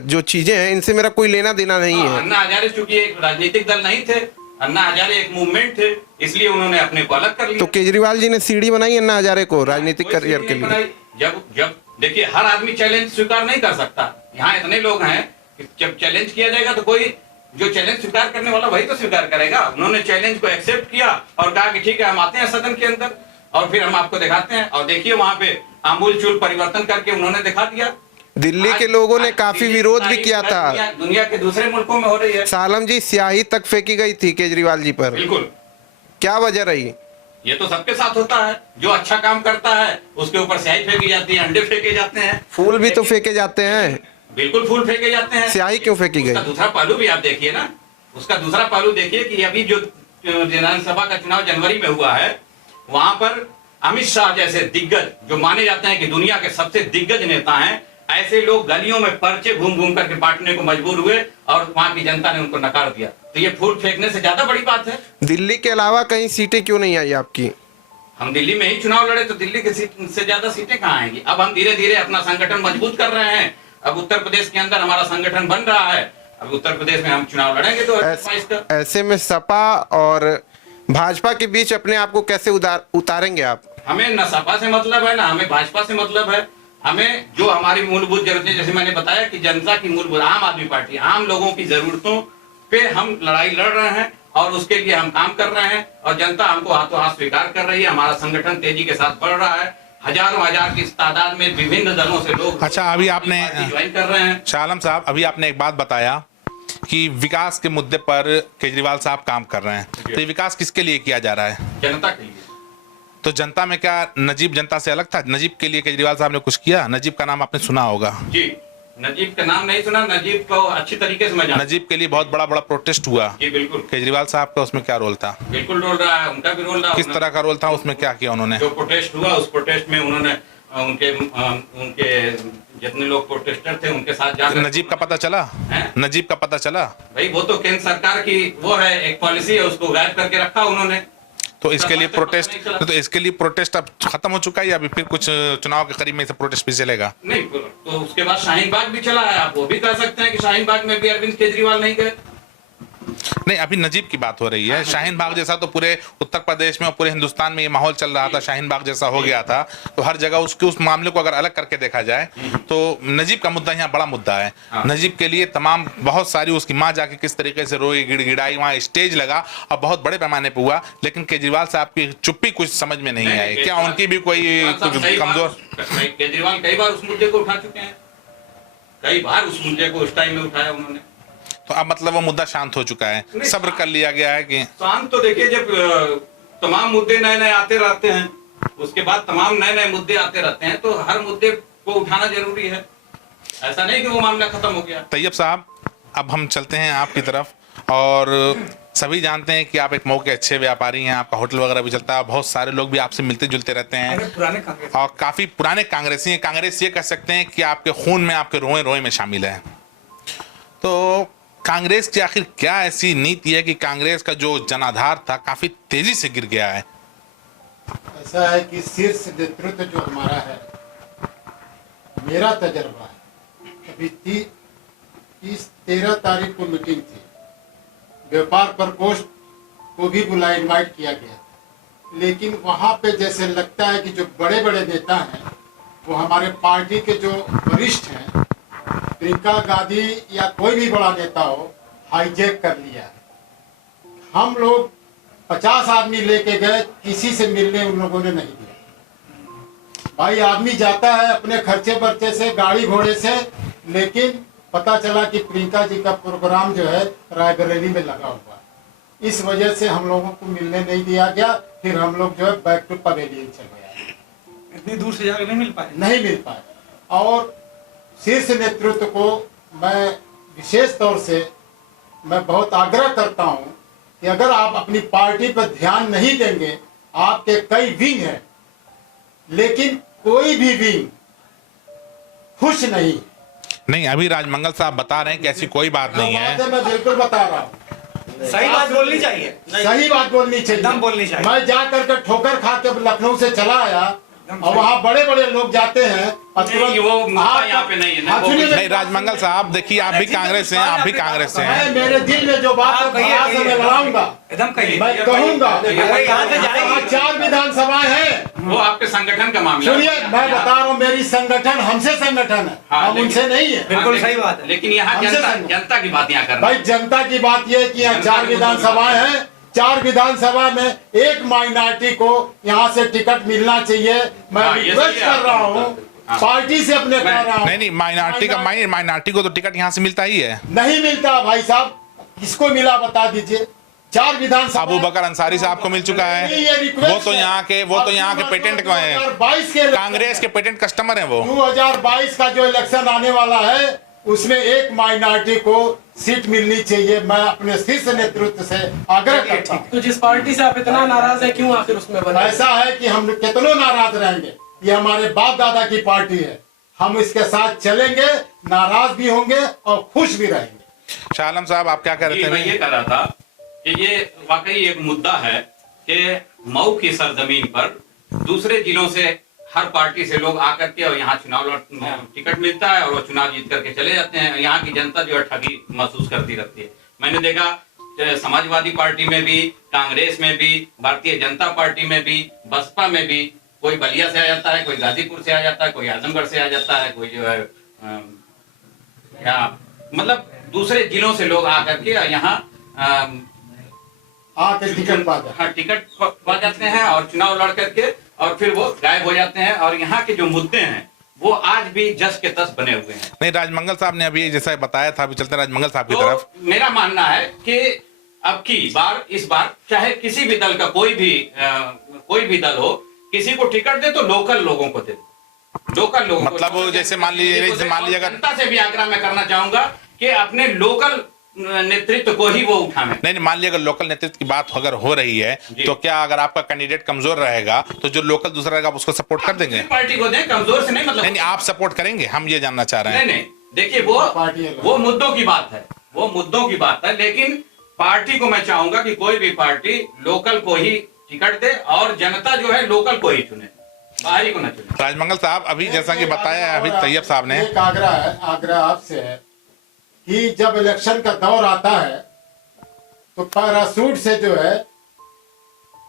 जो चीजें हैं इनसे मेरा कोई लेना देना नहीं है? अन्ना हजारे चूंकि एक राजनीतिक दल नहीं थे, अन्ना हजारे एक मूवमेंट थे, इसलिए उन्होंने अपने को अलग कर लिया। तो केजरीवाल जी ने सीढ़ी बनाई अन्ना हजारे को राजनीतिक करियर के लिए? जब देखिए, हर आदमी चैलेंज स्वीकार नहीं कर सकता। यहाँ इतने लोग हैं कि जब चैलेंज किया जाएगा तो कोई जो चैलेंज स्वीकार करने वाला वही तो स्वीकार करेगा। उन्होंने चैलेंज को एक्सेप्ट किया और कहा कि ठीक है, हम आते हैं सदन के अंदर और फिर हम आपको दिखाते हैं। और देखिए, वहां पे आमूल चूल परिवर्तन करके उन्होंने दिखा दिया। दिल्ली के लोगों ने काफी विरोध भी किया था। दुनिया के दूसरे मुल्कों में हो रही है। सालम जी, स्याही तक फेंकी गई थी केजरीवाल जी पर, बिल्कुल। क्या वजह रही? ये तो सबके साथ होता है, जो अच्छा काम करता है उसके ऊपर स्याही फेंकी जाती है, अंडे फेंके जाते हैं, फूल भी तो फेंके जाते हैं। बिल्कुल, फूल फेंके जाते हैं। स्याही क्यों फेंकी गई? उसका दूसरा पहलू भी आप देखिए ना, उसका दूसरा पहलू देखिए कि अभी जो विधानसभा का चुनाव जनवरी में हुआ है, वहां पर अमित शाह जैसे दिग्गज, जो माने जाते हैं कि दुनिया के सबसे दिग्गज नेता हैं, ऐसे लोग गलियों में पर्चे घूम घूम करके बांटने को मजबूर हुए और वहां की जनता ने उनको नकार दिया। तो ये फूल फेंकने से ज्यादा बड़ी बात है। दिल्ली के अलावा कहीं सीटें क्यों नहीं आई आपकी? हम दिल्ली में ही चुनाव लड़े तो दिल्ली की सीट से ज्यादा सीटें कहाँ आएंगी? अब हम धीरे धीरे अपना संगठन मजबूत कर रहे हैं। अब उत्तर प्रदेश के अंदर हमारा संगठन बन रहा है। अब उत्तर प्रदेश में हम चुनाव लड़ेंगे तो ऐसे में सपा और भाजपा के बीच अपने आप को कैसे उतारेंगे आप? हमें न सपा से मतलब है, ना हमें भाजपा से मतलब है। हमें जो हमारी मूलभूत जरूरतें, जैसे मैंने बताया कि जनता की मूलभूत, आम आदमी पार्टी आम लोगों की जरूरतों पे हम लड़ाई लड़ रहे हैं और उसके लिए हम काम कर रहे हैं और जनता हमको हाथों हाथ स्वीकार कर रही है। हमारा संगठन तेजी के साथ बढ़ रहा है। हजारों हजार की तादाद में विभिन्न दलों से लोग अच्छा, अभी आपने ज्वाइन कर रहे हैं। शालम साहब, अभी आपने एक बात बताया कि विकास के मुद्दे पर केजरीवाल साहब काम कर रहे हैं, तो ये विकास किसके लिए किया जा रहा है? जनता के लिए। तो जनता में क्या नजीब जनता से अलग था? नजीब के लिए केजरीवाल साहब ने कुछ किया? नजीब का नाम आपने सुना होगा। जी, नजीब का नाम नहीं सुना। नजीब को अच्छी तरीके से मैं जानता हूं। नजीब के लिए बहुत बड़ा प्रोटेस्ट हुआ। जी बिल्कुल। केजरीवाल साहब का उसमें क्या रोल था? बिल्कुल रोल रहा है, उनका भी रोल रहा है। किस तरह का रोल था उसमें? क्या किया उन्होंने? जो प्रोटेस्ट हुआ उस प्रोटेस्ट में उन्होंने उनके जितने लोग प्रोटेस्टर थे उनके साथ जाकर नजीब का पता चला? नजीब का पता चला? भाई वो तो केंद्र सरकार की वो है, एक पॉलिसी है, उसको गायब करके रखा उन्होंने। तो इसके लिए प्रोटेस्ट, तो इसके लिए प्रोटेस्ट अब खत्म हो चुका है या अभी फिर कुछ चुनाव के करीब में से प्रोटेस्ट भी चलेगा? नहीं, तो उसके बाद शाहीन बाग भी चला है। आप वो भी कह सकते हैं कि शाहीन बाग में भी अरविंद केजरीवाल नहीं गए। नहीं, अभी नजीब की बात हो रही है। शाहीन बाग जैसा तो पूरे उत्तर प्रदेश में और पूरे हिंदुस्तान में ये माहौल चल रहा था, शाहीन बाग जैसा हो गया था। तो हर जगह उसके उस मामले को अगर अलग करके देखा जाए तो नजीब का मुद्दा यहाँ बड़ा मुद्दा है। नजीब के लिए तमाम बहुत सारी, उसकी माँ जाके किस तरीके से रोई, गिड़गिड़ाई, वहाँ स्टेज लगा और बहुत बड़े पैमाने पर हुआ। लेकिन केजरीवाल साहब की चुप्पी कुछ समझ में नहीं आई। क्या उनकी भी कोई कमजोर? केजरीवाल कई बार उस मुद्दे को उठा चुके हैं, कई बार उस मुद्दे को उस टाइम में उठाया उन्होंने। तो अब मतलब वो मुद्दा शांत हो चुका है, सब्र कर लिया गया है कि शांत? तो देखिए, जब तमाम मुद्दे नए नए आते रहते हैं, उसके बाद तमाम नए नए मुद्दे आते रहते हैं, तो हर मुद्दे को उठाना जरूरी है। ऐसा नहीं कि वो मामला खत्म हो गया। तैयब साहब, अब हम चलते हैं आपकी तरफ। और सभी जानते हैं कि आप एक मौके अच्छे व्यापारी हैं, आपका होटल वगैरह भी चलता है, बहुत सारे लोग भी आपसे मिलते जुलते रहते हैं और काफी पुराने कांग्रेसी हैं। कांग्रेस ये कह सकते हैं कि आपके खून में, आपके रोए रोए में शामिल है। तो कांग्रेस की आखिर क्या ऐसी नीति है कि कांग्रेस का जो जनाधार था काफी तेजी से गिर गया है? ऐसा है कि शीर्ष नेतृत्व जो हमारा है, मेरा तजर्बा है, अभी 13 तारीख को मीटिंग थी, व्यापार प्रकोष्ठ को भी बुला इनवाइट किया गया, लेकिन वहां पे जैसे लगता है कि जो बड़े बड़े नेता हैं वो हमारे पार्टी के जो वरिष्ठ हैं, प्रियंका गांधी या कोई भी बड़ा नेता हो, हाईजैक कर लिया है। हम लोग 50 आदमी लेके गए, किसी से मिलने उन लोगों ने नहीं दिया। भाई आदमी जाता है अपने खर्चे बर्चे से, गाड़ी घोड़े से, लेकिन पता चला कि प्रियंका जी का प्रोग्राम जो है रायबरेली में लगा हुआ है। इस वजह से हम लोगों को मिलने नहीं दिया गया। फिर हम लोग जो है बैक टू पवेलियन चले गए। इतनी दूर से जाकर नहीं मिल पाए। और शीर्ष नेतृत्व को मैं विशेष तौर से मैं बहुत आग्रह करता हूं कि अगर आप अपनी पार्टी पर ध्यान नहीं देंगे, आपके कई विंग हैं, लेकिन कोई भी विंग खुश नहीं। नहीं, अभी राजमंगल साहब बता रहे हैं कि ऐसी कोई बात नहीं है। बात है, मैं बिल्कुल बता रहा हूँ। सही बात बोलनी चाहिए। सही बात बोलनी चाहिए, एकदम बोलनी चाहिए। मैं जा करके ठोकर खा के लखनऊ से चला आया और वहाँ बड़े बड़े लोग जाते हैं और नहीं, वो मुद्दा यहाँ पे नहीं है ना, हाँ, वो सुनिए कुछ- नहीं राजमंगल साहब, देखिए आप भी कांग्रेस से हैं, आप भी कांग्रेस से हैं। मेरे दिल में जो बात है आप कहिए, बड़ा से मैं लड़ाऊंगा, एकदम कहिए। मैं कहूंगा। अगर यहाँ से यहाँ जाएगी 4 विधानसभाएं हैं। वो आपके संगठन का मामला है। सुनिए, मैं बता रहा हूँ, मेरी संगठन हमसे संगठन है, हाँ, हम लेकिन- उनसे नहीं है। बिल्कुल लेकिन- सही बात है। लेकिन यहाँ हमसे जनता संग- जनता की बात यहाँ कर रहे भाई हैं। जनता की बात यह है कि यहाँ जनता 4 की विधानसभाएं हैं, 4 विधानसभा में एक माइनॉरिटी को यहाँ से टिकट मिलना चाहिए। मैं हाँ, ये रिक्वेस्ट सही है कर रहा आपकी हूँ, हाँ। पार्टी से अपने कह रहा हूँ। नहीं, माइनॉरिटी का माइनॉरिटी को तो टिकट यहाँ से मिलता ही है। नहीं मिलता भाई साहब, किसको मिला बता दीजिए। 4 विधानसभा अबू बकर अंसारी साहब को मिल चुका है। ये रिक्वेस्ट वो तो यहाँ के पेटेंट को हैं, 2022 के कांग्रेस के पेटेंट कस्टमर हैं वो। 2022 का जो इलेक्शन आने वाला है उसमें एक माइनॉरिटी को सीट मिलनी चाहिए। मैं अपने शीर्ष नेतृत्व से आग्रह करता हूँ। तो जिस पार्टी से आप इतना नाराज है, क्यों आखिर उसमें बने? ऐसा है कि हम कितनों नाराज रहेंगे, ये हमारे बाप दादा की पार्टी है, हम इसके साथ चलेंगे, नाराज भी होंगे और खुश भी रहेंगे। शाह आलम साहब, आप क्या कह रहे मैं ये थे? कह रहा था कि ये वाकई एक मुद्दा है कि मऊ की सरजमीन पर दूसरे जिलों से हर पार्टी से लोग आकर के और यहाँ चुनाव टिकट मिलता है और वो चुनाव जीत करके चले जाते हैं। यहाँ की जनता जो है ठगी महसूस करती रहती है। मैंने देखा समाजवादी पार्टी में भी, कांग्रेस में भी, भारतीय जनता पार्टी में भी, बसपा में भी, कोई बलिया से आ जाता है, कोई गाजीपुर से आ जाता है, कोई आजमगढ़ से आ जाता है, कोई जो है क्या मतलब दूसरे जिलों से लोग आकर के यहाँ आके टिकट पा जाए। हाँ, टिकट पा जाते हैं और चुनाव लड़ करके और फिर वो गायब हो जाते हैं। और यहाँ के जो मुद्दे हैं वो आज भी जस के तस बने हुए हैं। नहीं, राजमंगल साहब ने अभी जैसा बताया था, अभी चलते हैं राजमंगल साहब की तो तरफ। मेरा मानना है कि अब की बार, इस बार चाहे किसी भी दल का कोई भी दल हो, किसी को टिकट दे तो लोकल लोगों को दे, लोकल लोगों को। मतलब जैसे मान लीजिए अगर जनता से भी आग्रह मैं करना चाहूंगा कि अपने लोकल नेतृत्व को ही वो उठावे। नहीं, मान लिया अगर लोकल नेतृत्व की बात अगर हो रही है तो क्या अगर आपका कैंडिडेट कमजोर रहेगा तो जो लोकल दूसरा रहेगा आप उसको सपोर्ट कर देंगे? पार्टी को दें, कमजोर से नहीं मतलब। नहीं, आप सपोर्ट करेंगे, हम ये जानना चाह रहे हैं। नहीं, देखिए वो मुद्दों की बात है, वो मुद्दों की बात है। लेकिन पार्टी को मैं चाहूंगा कि कोई भी पार्टी लोकल को ही टिकट दे और जनता जो है लोकल को ही चुने, बाहरी को न चुने। राजमंगल साहब, अभी जैसा कि बताया अभी तैयब साहब ने, एक आग्रह आपसे है कि जब इलेक्शन का दौर आता है तो पैराशूट से जो है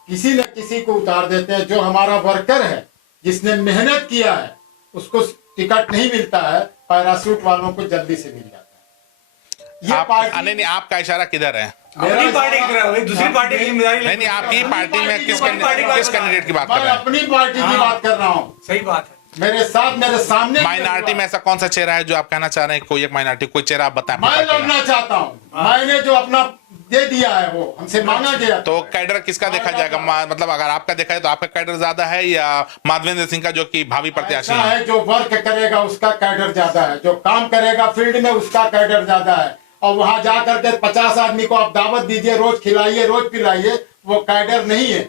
किसी न किसी को उतार देते हैं। जो हमारा वर्कर है, जिसने मेहनत किया है, उसको टिकट नहीं मिलता है, पैराशूट वालों को जल्दी से मिल जाता है। ये पार्टी नहीं, आपका इशारा किधर है? अपनी पार्टी की तरफ, दूसरी पार्टी की जिम्मेदारी नहीं, आपकी पार्टी में किस कैंडिडेट की बात कर मैं रहे हैं? अपनी पार्टी की बात कर रहा हूँ। सही बात है। मेरे साथ, मेरे सामने माइनॉरिटी में ऐसा कौन सा चेहरा है जो आप कहना चाह रहे हैं? कोई एक माइनॉरिटी, कोई चेहरा आप बताएं। मैं लड़ना चाहता हूँ। मैंने जो अपना दे दिया है वो हमसे मांगा गया। तो कैडर किसका देखा जाएगा? मतलब अगर आपका देखा है तो आपका कैडर ज्यादा है या माधवेंद्र सिंह का जो कि भावी प्रत्याशी ऐसा है? है, जो वर्क करेगा उसका कैडर ज्यादा है, जो काम करेगा फील्ड में उसका कैडर ज्यादा है। और वहां जा करके 50 आदमी को आप दावत दीजिए, रोज खिलाइए, रोज पिलाइए, वो कैडर नहीं है।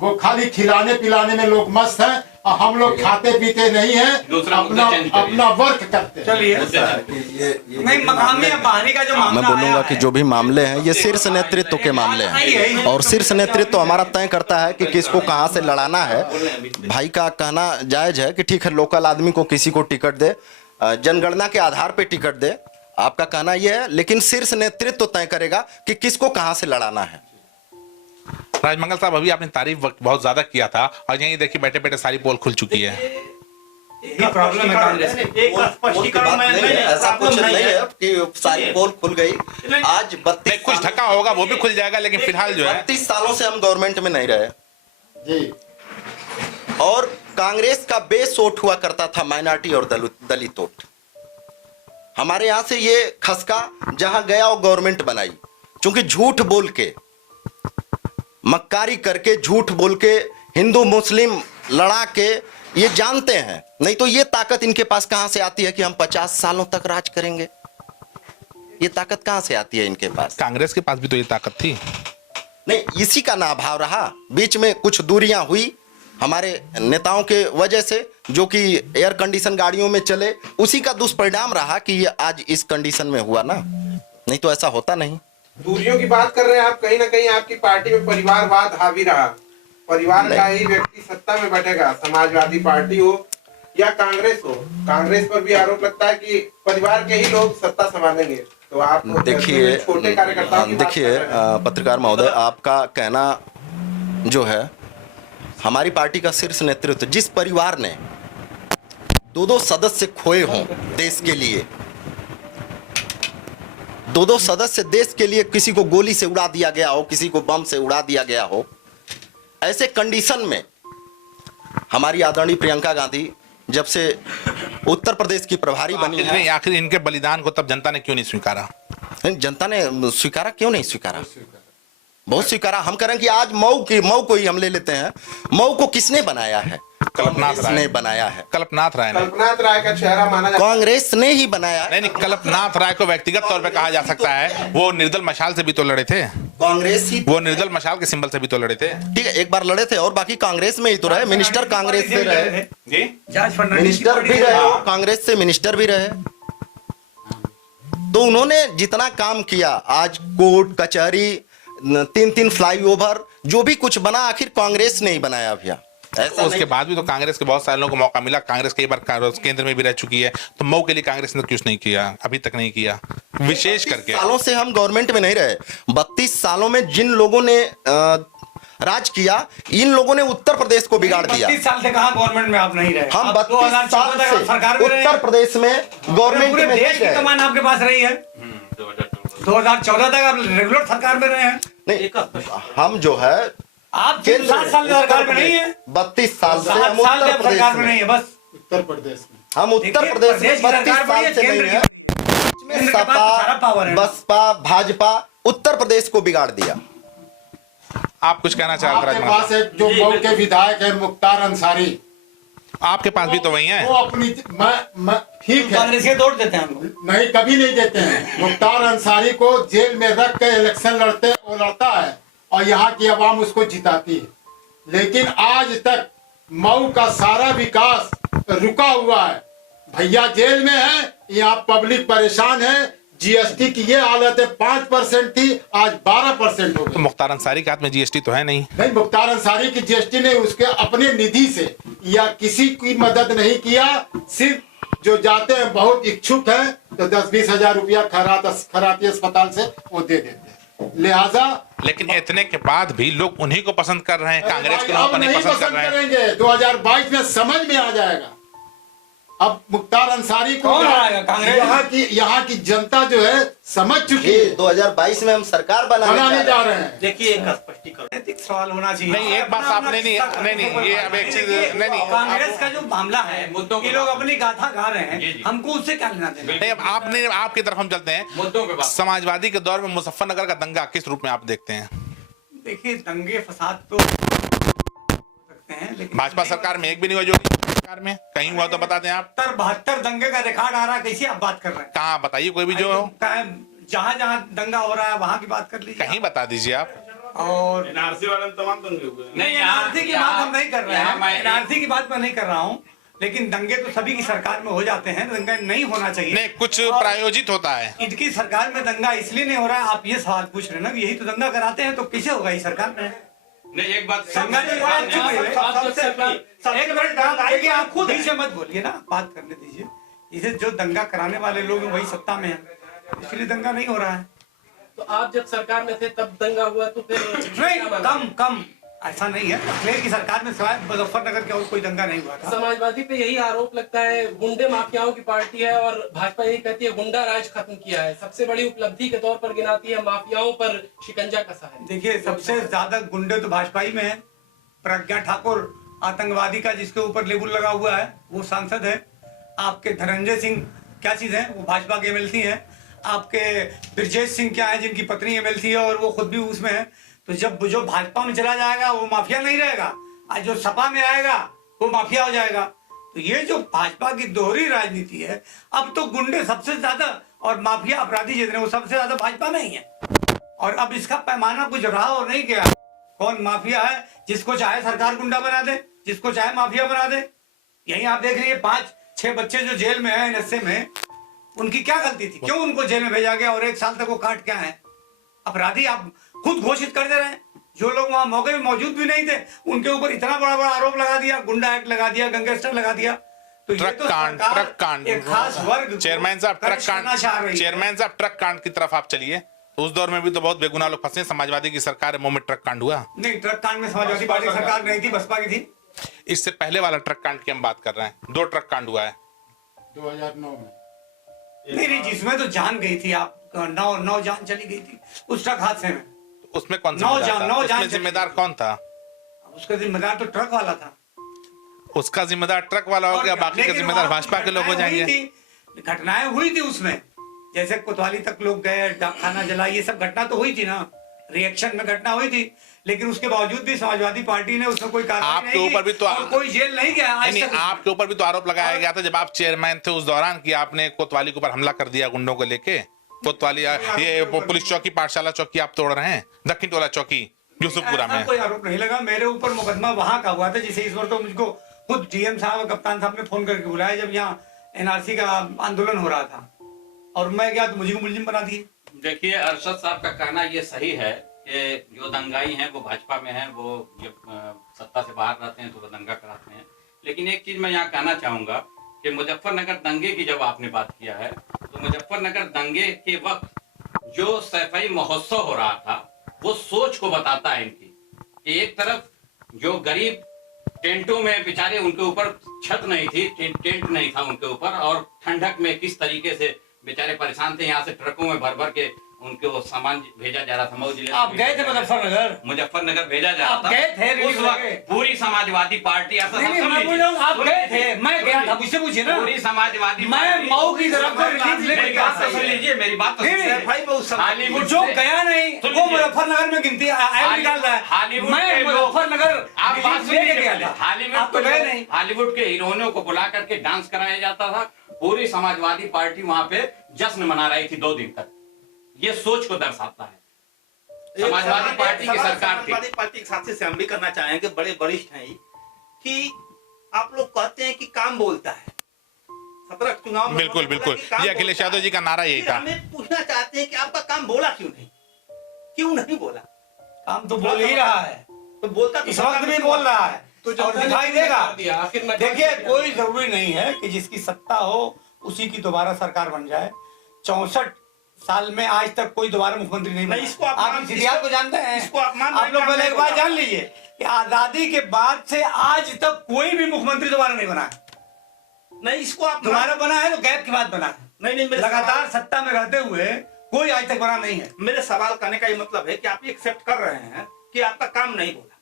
वो खाली खिलाने पिलाने में लोग मस्त हैं और हम लोग खाते पीते नहीं हैं, दूसरा मुद्दा अपना चेंज करिए। अपना वर्क करते हैं। चलिए, ये नहीं मकामी या बाहरी का जो मैं मामला बोलूंगा आया कि है, जो भी मामले हैं ये शीर्ष नेतृत्व के मामले हैं और शीर्ष नेतृत्व हमारा तय करता है कि किसको कहां से लड़ाना है। भाई का कहना जायज है कि ठीक है, लोकल आदमी को किसी को टिकट दे, जनगणना के आधार पे टिकट दे, आपका कहना यह है, लेकिन शीर्ष नेतृत्व तय करेगा कि किसको कहां से लड़ाना है। राजमंगल साहब, अभी आपने तारीफ बहुत ज्यादा किया था और यहीं देखिए बैठे बैठे सारी पोल खुल चुकी है। यही प्रॉब्लम है कांग्रेस की। एक स्पष्टीकरण ऐसा कुछ नहीं है कि सारी पोल खुल गई। आज नहीं, कुछ ढका होगा वो भी खुल जाएगा, लेकिन फिलहाल जो है 32 सालों से हम गवर्नमेंट में नहीं रहे जी। और कांग्रेस का बेस वोट हुआ करता था माइनॉरिटी और दलित वोट। हमारे यहां से ये खसका जहां गया वो गवर्नमेंट बनाई, क्योंकि झूठ बोल के, मक्कारी करके, झूठ बोल के, हिंदू मुस्लिम लड़ा के, ये जानते हैं। नहीं तो ये ताकत इनके पास कहां से आती है कि हम 50 सालों तक राज करेंगे? ये ताकत कहां से आती है इनके पास? कांग्रेस के पास भी तो ये ताकत थी। नहीं, इसी का ना अभाव रहा। बीच में कुछ दूरियां हुई हमारे नेताओं के वजह से, जो कि एयर कंडीशन गाड़ियों में चले, उसी का दुष्परिणाम रहा कि ये आज इस कंडीशन में हुआ ना, नहीं तो ऐसा होता नहीं। दूरियों की बात कर रहे हैं आप, कहीं ना कहीं आपकी पार्टी में परिवारवाद हावी रहा। परिवार का ही व्यक्ति सत्ता में बैठेगा, समाजवादी पार्टी हो या कांग्रेस हो। कांग्रेस पर भी आरोप लगता है कि परिवार के ही लोग सत्ता संभालेंगे। तो आप देखिए छोटे कार्यकर्ताओं की बात कर रहे हैं। पत्रकार महोदय, आपका कहना जो है, हमारी पार्टी का शीर्ष नेतृत्व जिस परिवार ने 2-2 सदस्य खोए हों देश के लिए, 2-2 सदस्य देश के लिए, किसी को गोली से उड़ा दिया गया हो, किसी को बम से उड़ा दिया गया हो, ऐसे कंडीशन में हमारी आदरणीय प्रियंका गांधी जब से उत्तर प्रदेश की प्रभारी बनी है, आखिर इनके बलिदान को तब जनता ने क्यों नहीं स्वीकारा? जनता ने स्वीकारा, क्यों नहीं स्वीकारा? बहुत स्वीकारा। हम कह रहे हैं कि आज मऊ को ही हम ले लेते हैं। मऊ को किसने बनाया है? कल्पनाथ राय ने बनाया है। कल्पनाथ राय ने, कल्पनाथ राय का चेहरा माना जाता है। कांग्रेस ने ही बनाया है। नहीं, कल्पनाथ राय को व्यक्तिगत तौर पे कहा जा सकता है। वो निर्दल मशाल से भी तो लड़े थे, कांग्रेस ही, वो निर्दल मशाल के सिंबल से भी तो लड़े थे। ठीक है, एक बार लड़े थे और बाकी कांग्रेस में ही तो रहे। मिनिस्टर कांग्रेस से रहे, जी, जॉर्ज फर्नांडिस मिनिस्टर भी रहे, कांग्रेस से मिनिस्टर भी रहे। तो उन्होंने जितना काम किया, आज कोर्ट कचहरी, 3-3 फ्लाईओवर, जो भी कुछ बना आखिर कांग्रेस ने ही बनाया भैया। ऐसा उसके बाद भी तो कांग्रेस के बहुत सारे लोगों को मौका मिला। कांग्रेस कई बार केंद्र में भी रह चुकी है, तो मऊ के लिए कांग्रेस ने क्यों नहीं किया? अभी तक नहीं किया, विशेष करके। सालों से हम गवर्नमेंट में नहीं रहे। 32 सालों में जिन लोगों ने राज किया, इन लोगों ने उत्तर प्रदेश को बिगाड़ दिया। 32 साल से कहां गवर्नमेंट में आप नहीं रहे? हम आप 32 साल से सरकार में रहे हैं। उत्तर प्रदेश में गवर्नमेंट पूरे में देश की रहे। कमान आपके पास रही है। 2014 तक आप रेगुलर सरकार में रहे हैं। नहीं, हम जो है आप 7 साल सरकार में नहीं है। 32 साल से 7 हम साल उत्तर से सरकार प्रदेश में नहीं में, है। बस उत्तर प्रदेश में हम उत्तर प्रदेश में 32 साल से नहीं है। में सपा, बसपा, भाजपा उत्तर प्रदेश को बिगाड़ दिया। आप कुछ कहना चाह रहे आपके हैं? पास एक जो मऊ के विधायक है मुख्तार अंसारी, आपके पास भी तो वही है। वो अपनी ठीक है, कांग्रेस के तोड़ देते हैं हमको। नहीं कभी नहीं देते हैं। मुख्तार अंसारी को जेल में रख के इलेक्शन लड़ता है और यहाँ की आवाम उसको जिताती है। लेकिन आज तक मऊ का सारा विकास रुका हुआ है। भैया जेल में है, यहाँ पब्लिक परेशान है। जीएसटी की ये हालत है, 5% थी, आज 12% हो तो गई। मुख्तार अंसारी के हाथ में जीएसटी तो है नहीं। नहीं, मुख्तार अंसारी की जीएसटी ने उसके अपने निधि से या किसी की मदद नहीं किया। सिर्फ जो जाते हैं बहुत इच्छुक हैं तो 10-20 हजार रुपया खराती अस्पताल से वो दे देते हैं। लिहाजा लेकिन इतने के बाद भी लोग उन्हीं को पसंद कर रहे हैं, कांग्रेस के लोगों को नहीं पसंद कर रहे हैं। करेंगे 2022 में समझ में आ जाएगा। अब मुख्तार अंसारी को कौन आएगा? कांग्रेस? यहाँ की जनता जो है समझ चुकी है। 2022 में हम सरकार बनाने जा रहे हैं। देखिए एक स्पष्टीकरण नैतिक सवाल होना चाहिए। नहीं, एक बात आप नहीं, ये अब एक चीज नहीं, कांग्रेस का जो मामला है, मुद्दों ये पे लोग बात अपनी गाथा गा रहे हैं, जी। हमको उससे क्या लेना देना? नहीं, अब आपने आपकी तरफ हम चलते हैं। मुद्दों पे बात। समाजवादी के दौर में मुजफ्फरनगर का दंगा किस रूप में आप देखते हैं? देखिए, दंगे फसाद तो सकते हैं, लेकिन भाजपा सरकार में एक भी नहीं हुआ, जो सरकार में कहीं हुआ तो बता दें आप। 72 दंगे का रिकॉर्ड आ रहा है, कैसी आप बात कर रहे हैं? कहाँ बताइए, कोई भी जो हो, जहाँ जहाँ दंगा हो रहा है वहाँ की बात कर लीजिए। कहीं बता दीजिए आप। और एनआरसी वाले तमाम दंगे हुए नहीं, एनआरसी की बात हम नहीं कर रहे हैं, एनआरसी की बात मैं नहीं कर रहा हूँ। लेकिन दंगे तो सभी की सरकार में हो जाते हैं, दंगा नहीं होना चाहिए। नहीं, कुछ प्रायोजित होता है। इनकी सरकार में दंगा इसलिए नहीं हो रहा है, आप ये सवाल पूछ रहे हैं ना, यही तो दंगा कराते हैं, तो कैसे होगा ये सरकार में? नहीं, एक बात दंगा नहीं हो रहा है, चुप रहिए। एक मिनट आएगी, आप खुद ही से मत बोलिए ना, बात करने दीजिए। इसे जो दंगा कराने वाले लोग हैं वही सत्ता में है, इसलिए दंगा नहीं हो रहा है। तो आप जब सरकार में थे तब दंगा हुआ तो फिर नहीं, कम ऐसा नहीं है। अखिलेश की सरकार में सिवाय मुजफ्फरनगर के और कोई दंगा नहीं हुआ था। समाजवादी पे यही आरोप लगता है, गुंडे माफियाओं की पार्टी है और भाजपा यही कहती है गुंडा राज खत्म किया है। सबसे बड़ी उपलब्धि के तौर पर गिनाती है माफियाओं पर शिकंजा कसा है। देखिए, सबसे ज्यादा गुंडे तो भाजपा ही में है। प्रज्ञा ठाकुर आतंकवादी का जिसके ऊपर लेबल लगा हुआ है वो सांसद है। आपके धनंजय सिंह क्या चीज है, वो भाजपा के एमएलसी हैं। आपके ब्रजेश सिंह क्या है, जिनकी पत्नी एमएलसी है और वो खुद भी उसमें है। तो जब जो भाजपा में चला जाएगा वो माफिया नहीं रहेगा, आज जो सपा में आएगा वो माफिया हो जाएगा। तो ये जो भाजपा की दोहरी राजनीति है, अब तो गुंडे सबसे ज्यादा और माफिया अपराधी जितने वो सबसे ज्यादा भाजपा में ही है। और अब इसका पैमाना कुछ रहा और नहीं गया। कौन माफिया है? जिसको चाहे सरकार गुंडा बना दे, जिसको चाहे माफिया बना दे। यही आप देख रही है 5-6 बच्चे जो जेल में हैं एनएसए में, उनकी क्या गलती थी, क्यों उनको जेल में भेजा गया और 1 साल तक वो काट क्या है? अपराधी आप खुद घोषित कर दे रहे हैं। जो लोग वहां मौके पे मौजूद भी नहीं थे उनके ऊपर इतना बड़ा बड़ा आरोप लगा दिया, गुंडा एक्ट लगा दिया, गैंगस्टर लगा दिया। तो ये ट्रक तो कांड, सरकार ट्रक कांड, एक खास वर्ग चेयरमैन साहब ट्रक कांड, चेयरमैन चेयरमैन साहब ट्रक कांड की तरफ आप चलिए। उस दौर में भी तो बहुत बेगुनाह लोग फंसे, समाजवादी की सरकार है, मुंह में ट्रक कांड हुआ। नहीं, ट्रक कांड में समाजवादी पार्टी सरकार नहीं थी, बसपा की थी। इससे पहले वाला ट्रक कांड की हम बात कर रहे हैं, 2 ट्रक कांड हुआ है 2009 में। नहीं, जिसमें तो जान गई थी, आप 9 जान चली गई थी उस ट्रक हादसे में। उसमें कौन 9 जिम्मेदार जान था? जिम्मेदार कौन था? उसका जिम्मेदार तो ट्रक वाला था। उसका जिम्मेदार ट्रक वाला हो गया, बाकी के लेकिन जिम्मेदार वहाँ भाजपा के लोग हो घटनाएं हुई जाएंगे। थी, घटनाएं हुई थी उसमें, जैसे कोतवाली तक लोग गए, खाना जला, ये सब घटना तो हुई थी ना, रिएक्शन में घटना हुई थी। लेकिन उसके बावजूद भी समाजवादी पार्टी ने उसमें कोई कार्रवाई आपके नहीं ऊपर भी की तो और कोई जेल नहीं गया आज नहीं, तक। आपके ऊपर भी तो आरोप लगाया गया था जब आप चेयरमैन थे उस दौरान कि आपने कोतवाली के ऊपर हमला कर दिया गुंडों को लेके। कोतवाली ये पुलिस चौकी, पाठशाला चौकी आप तोड़ रहे हैं, दक्षिण टोला चौकी यूसुफपुरा ऐसा में। कोई आरोप नहीं लगा मेरे ऊपर। मुकदमा वहां का हुआ था, जिसे इस बार तो मुझको खुद डीएम साहब और कप्तान साहब ने फोन करके बुलाया जब यहाँ एनआरसी का आंदोलन हो रहा था, और मैं गया तो मुझे को मुलजिम बना दिए। देखिए, अरशद साहब का कहना ये सही है कि जो दंगाई हैं वो भाजपा में हैं, वो जब सत्ता से बाहर रहते हैं तो वो दंगा कराते हैं। लेकिन एक चीज मैं यहाँ कहना चाहूंगा कि मुजफ्फरनगर दंगे की जब आपने बात किया है, तो मुजफ्फरनगर दंगे के वक्त जो सैफई महोत्सव हो रहा था वो सोच को बताता है इनकी, कि एक तरफ जो गरीब टेंटों में बेचारे, उनके ऊपर छत नहीं थी, टेंट नहीं था उनके ऊपर, और ठंडक में किस तरीके से बेचारे परेशान थे। यहाँ से ट्रकों में भर भर के उनके वो सामान भेजा जा रहा था। मऊ जिले आप गए थे मुजफ्फरनगर भेजा जा रहा आप गए थे? था उस वक्त पूरी समाजवादी पार्टी आप गए थे? मैं गया था, मुझसे पूछिए ना। पूरी समाजवादी मैं मऊ की तरफ से रिलीज लेकर गया था। सुन लीजिए मेरी बात तो हॉलीवुड जो गया नहीं वो मुजफ्फरनगर में गिनती निकाल रहा है। हॉलीवुड मैं मुजफ्फरनगर आप बात रिलीज लेके गया था। आप तो गए नहीं। हॉलीवुड के हीरोइनों को बुला करके डांस कराया जाता था। पूरी समाजवादी पार्टी वहां पे जश्न मना रही थी 2 दिन तक। ये सोच को दर्शाता है। समाजवादी पार्टी की सरकार थी। समाजवादी पार्टी के साथी से हम भी करना चाहेंगे, बड़े वरिष्ठ हैं कि आप लोग कहते हैं कि काम बोलता है। 17 चुनाव में बिल्कुल बिल्कुल, ये अखिलेश यादव जी का नारा यही था। हमें पूछना चाहते हैं कि आपका काम बोला क्यों नहीं बोला? काम तो बोल ही रहा है, तो बोलता इस वक्त भी बोल रहा है और दिखाई देगा। देखिए, कोई जरूरी नहीं है कि जिसकी सत्ता हो उसी की दोबारा सरकार बन जाए। 64 साल में आज तक कोई दोबारा मुख्यमंत्री नहीं बना। इसको आप इस इतिहास को जानते हैं। इसको आप लोग पहले एक बात जान लीजिए कि आजादी के बाद से आज तक कोई भी मुख्यमंत्री दोबारा नहीं बना है। नहीं, इसको आप दोबारा बना है तो गैप के बाद बना है। नहीं, लगातार सत्ता में रहते हुए कोई आज तक बना नहीं है। मेरे सवाल करने का ये मतलब है कि आप एक्सेप्ट कर रहे हैं कि आपका काम नहीं बोला।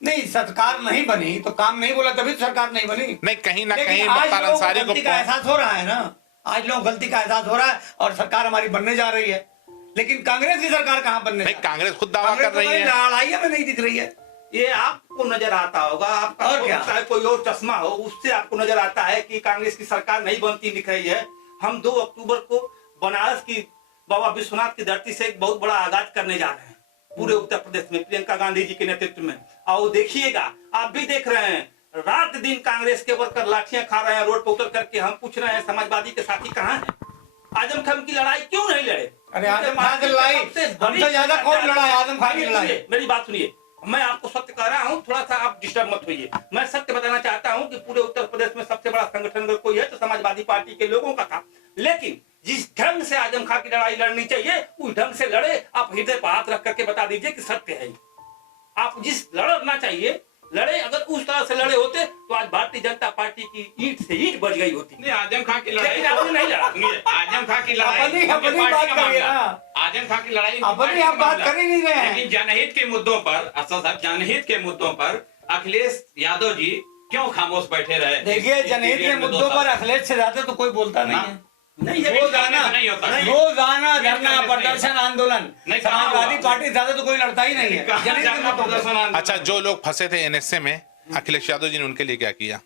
नहीं, सरकार नहीं बनी तो काम नहीं बोला, तभी तो सरकार नहीं बनी। नहीं, कहीं ना लेकिन कहीं आज मुख्तार लोगों को अंसारी को गलती का एहसास हो रहा है ना। आज लोग गलती का एहसास हो रहा है और सरकार हमारी बनने जा रही है। लेकिन कांग्रेस की सरकार कहाँ बनने नहीं, जा रही है? कांग्रेस खुद दावा कांग्रेस कर रही है। लड़ाई में नहीं दिख रही है। ये आपको नजर आता होगा, आपका और क्या? चाहे कोई और चश्मा हो, उससे आपको नजर आता है कि कांग्रेस की सरकार नहीं बनती दिख रही है। हम 2 अक्टूबर को बनारस की बाबा विश्वनाथ की धरती से एक बहुत बड़ा आगाज करने जा रहे हैं पूरे उत्तर प्रदेश में, प्रियंका गांधी जी के नेतृत्व में। और देखिएगा, आप भी देख रहे हैं, रात दिन कांग्रेस के वर्कर लाठियां खा रहे हैं रोड पर उतर करके। हम पूछ रहे हैं समाजवादी के साथी कहाँ हैं? आजम खान की लड़ाई क्यों नहीं लड़े? अरे आजम खान की लड़ाई हमसे ज्यादा कौन लड़ा है? आजम खान की लड़ाई। मेरी बात सुनिए, मैं आपको सत्य कह रहा हूँ, थोड़ा सा आप डिस्टर्ब मत होइए। मैं सत्य बताना चाहता हूँ कि पूरे उत्तर प्रदेश में सबसे बड़ा संगठन अगर कोई है तो समाजवादी पार्टी के लोगों का था। लेकिन जिस ढंग से आजम खान की लड़ाई लड़नी चाहिए उस ढंग से लड़े। आप हृदय पर हाथ रख करके बता दीजिए कि सत्य है। आप जिस लड़ना चाहिए लड़े। अगर उस तरह से लड़े होते तो आज भारतीय जनता पार्टी की ईंट से ईंट बज गई होती। नहीं, आजम खान की लड़ाई आपने नहीं लड़ा। आजम खान की लड़ाई अपनी बात करिए ना। आजम खान की लड़ाई अपनी आप बात कर ही नहीं रहे हैं। लेकिन जनहित के मुद्दों पर, असद साहब, जनहित के मुद्दों पर अखिलेश यादव जी क्यों खामोश बैठे रहे? देखिए, जनहित के मुद्दों पर अखिलेश से ज्यादा तो कोई बोलता नहीं है। नहीं, रोजाना धरना, प्रदर्शन, आंदोलन, समाजवादी पार्टी ज्यादा तो कोई लड़ता ही नहीं है जनहित के मुद्दों पर। अच्छा, जो लोग फंसे थे एनएसए में, अखिलेश यादव जी ने उनके लिए क्या किया?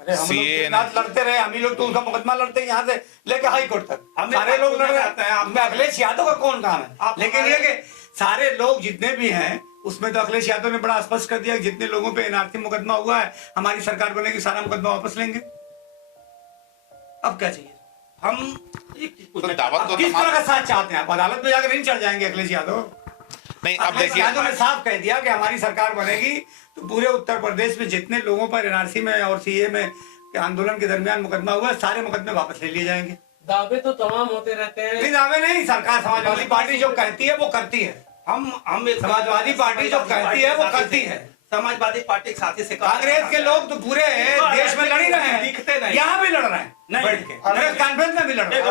अरे हम लोग CA के साथ लड़ते रहे, हम ही लोग तो उनका मुकदमा लड़ते हैं यहाँ से लेके हाई कोर्ट तक। सारे लोग लड़ रहे हैं। अखिलेश यादव का कौन काम है? लेकिन ये कि सारे लोग जितने भी हैं उसमें तो अखिलेश यादव ने बड़ा स्पष्ट कर दिया कि जितने लोगों पे एनआरसी मुकदमा हुआ है, हमारी सरकार बनेगी सारा मुकदमा वापस लेंगे। अब क्या चाहिए? हम एक चीज तो पूछना दावत तो किस तमाम- तरह का साथ चाहते हैं आप? अदालत में जाकर नहीं चढ़ जाएंगे अखिलेश यादव? नहीं, अब अखिलेश देखिए, यादव ने साफ कह दिया कि हमारी सरकार बनेगी तो पूरे उत्तर प्रदेश में जितने लोगों पर एनआरसी में और सीए में आंदोलन के दरमियान मुकदमा हुआ है, सारे मुकदमे वापस ले लिए जाएंगे। दावे तो तमाम होते रहते हैं। नहीं, दावे नहीं, सरकार समाजवादी पार्टी जो कहती है वो करती है। हम एक समाजवादी पार्टी जो कहती है वो करती है। समाजवादी पार्टी के साथी से कहा- कांग्रेस के लोग तो पूरे देश में लड़ ही रहे हैं, दिखते नहीं। यहाँ भी लड़ रहे हैं, नहीं। बैठ के प्रेस कॉन्फ्रेंस में भी लड़ रहे हैं।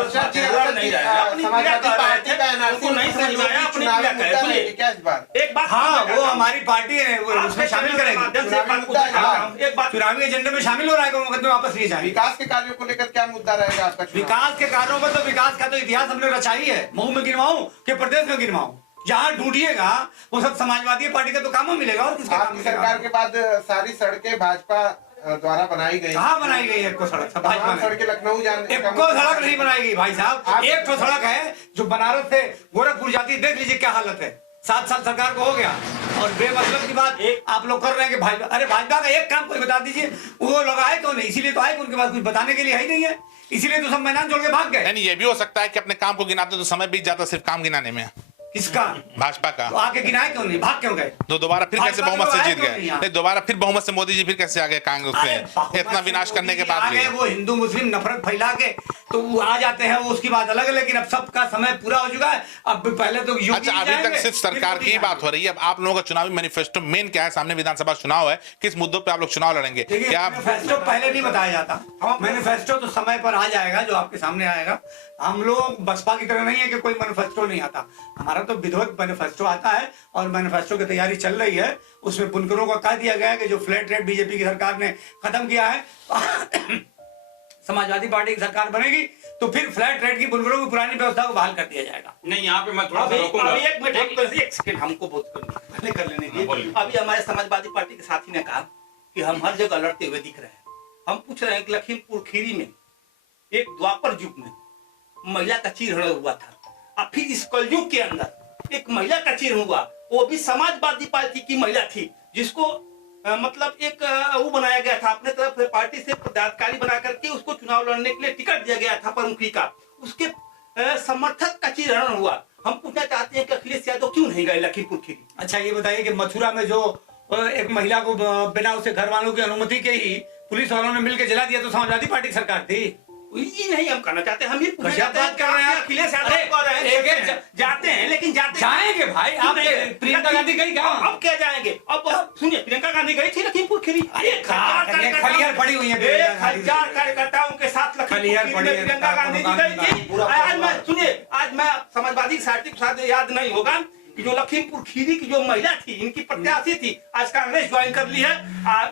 समाजवादी पार्टी का एनआरसी नहीं समझ में आया, अपनी चुनावी क्या मुद्दा कहे? रहेगी क्या इस बार? एक बात हाँ, वो हमारी पार्टी है, वो उसमें शामिल करेगी। एक बात चुनावी एजेंडे में शामिल हो रहा है कि वो मुकदमे वापस लिए जाएंगे। विकास के कार्यों को लेकर क्या मुद्दा रहेगा आपका चुनाव? विकास के कार्यों पर तो विकास का तो इतिहास हमने रचा ही है। मऊ में गिनवाऊं कि प्रदेश में गिनवाऊं, जहां ढूंढिएगा वो सब समाजवादी पार्टी का तो काम में मिलेगा। और किसका काम आपकी मिलेगा? सरकार के बाद सारी सड़कें भाजपा द्वारा बनाई गई। कहाँ बनाई गई है? एक को सड़क सब भाजपा तमाम ने। सड़कें लखनऊ जाने एक को सड़क नहीं बनाई गई भाई साहब। एक तो सड़क है जो बनारस से गोरखपुर जाती है, देख लीजिए क्या हालत है। 7 साल सरकार को हो गया और बेमतलब की बात आप लोग कर रहे हैं कि भाजपा, अरे भाजपा का एक काम कोई बता दीजिए, वो लोग आए क्यों नहीं? इसीलिए तो आए कि उनके पास कुछ बताने के लिए है ही नहीं है, इसीलिए तो सब मैदान छोड़ के भाग गए। नहीं, ये भी हो सकता है कि अपने काम को गिनाते तो समय बीत जाता सिर्फ काम गिनाने में। किसका? भाजपा का। तो आके गिनाए क्यों नहीं? भाग क्यों गए? तो दोबारा फिर कैसे भाजपा के बहुमत से लोग आए जीत क्यों गए? नहीं यहाँ? नहीं, दोबारा फिर बहुमत से मोदी जी फिर कैसे आ गए कांग्रेस अरे से? बहुमत इतना से विनाश करने के मोदी बाद आ भी। गए, वो हिंदू मुस्लिम नफरत फैला के तो वो आ जाते हैं, वो उसकी बात अलग है। लेकिन अब सबका समय पूरा हो चुका है। अब पहले तो योगी अच्छा, अभी तक सिर्फ सरकार की ही बात हो रही है। अब आप लोगों का चुनावी मैनिफेस्टो मेन क्या है? सामने विधानसभा चुनाव है, किस मुद्दों पे आप लोग चुनाव लड़ेंगे? देखिए, क्या आप मैनिफेस्टो पहले नहीं बताया जाता। मैनिफेस्टो तो समय पर आ जाएगा, जो आपके सामने आएगा। हम लोग बसपा की तरह नहीं है कि कोई मैनिफेस्टो नहीं आता। हमारा तो विधिवत मैनिफेस्टो आता है और मैनिफेस्टो की तैयारी चल रही है। उसमें बुनकरों को कह दिया गया है कि जो फ्लैट रेट बीजेपी की सरकार ने खत्म किया है, समाजवादी पार्टी की सरकार बनेगी तो फिर फ्लैट रेट की बुनकरों की पुरानी व्यवस्था को बहाल कर दिया जाएगा। नहीं, यहाँ पे मैं थोड़ा सा रोकूंगा। अभी एक मिनट, एक सेकंड हमको बहुत पहले कर लेने दीजिए। अभी हमारे समाजवादी पार्टी के साथी ने कहा कि हम हर जगह लड़ते हुए दिख रहे हैं। हम पूछ रहे हैं कि लखीमपुर खीरी में एक द्वापर युग में महिला का चीरहरण हुआ था, और फिर इस कलयुग के अंदर एक महिला का चीरहरण हुआ, वो भी समाजवादी पार्टी की महिला थी, जिसको मतलब एक वो बनाया गया था अपने तरफ से, पार्टी से पदाधिकारी बना करके उसको चुनाव लड़ने के लिए टिकट दिया गया था प्रमुखी का। उसके समर्थक का चीरहरण हुआ। हम पूछना चाहते हैं कि अखिलेश यादव क्यों नहीं गए लखीमपुर खीरी? अच्छा, ये बताइए कि मथुरा में जो एक महिला को बिना उसके घर वालों की अनुमति के ही पुलिस वालों ने मिलकर जला दिया, तो समाजवादी पार्टी की सरकार थी। ये नहीं हम कहना चाहते, हम ये पूछना गजब चाहते हैं बात कर रहे हैं आप। अखिलेश यादव अरे, कह रहे हैं जाते हैं, लेकिन जाएंगे भाई। आप प्रियंका गांधी गई कहाँ? अब क्या जाएंगे? अब सुनिए, प्रियंका गांधी गई थी लखीमपुर खीरी। खलियार पड़ी हुई है। 1000 कार्यकर्ताओं के साथ लखीमपुर खलियार खीरी पड़ी में है। प्रियंका गांधी जी गई थी। आज मैं सुनिए, आज मैं समाजवादी साथी के साथ याद नहीं होगा कि जो लखीमपुर खीरी की जो महिला थी, इनकी प्रत्याशी थी, आज कांग्रेस ज्वाइन कर ली है।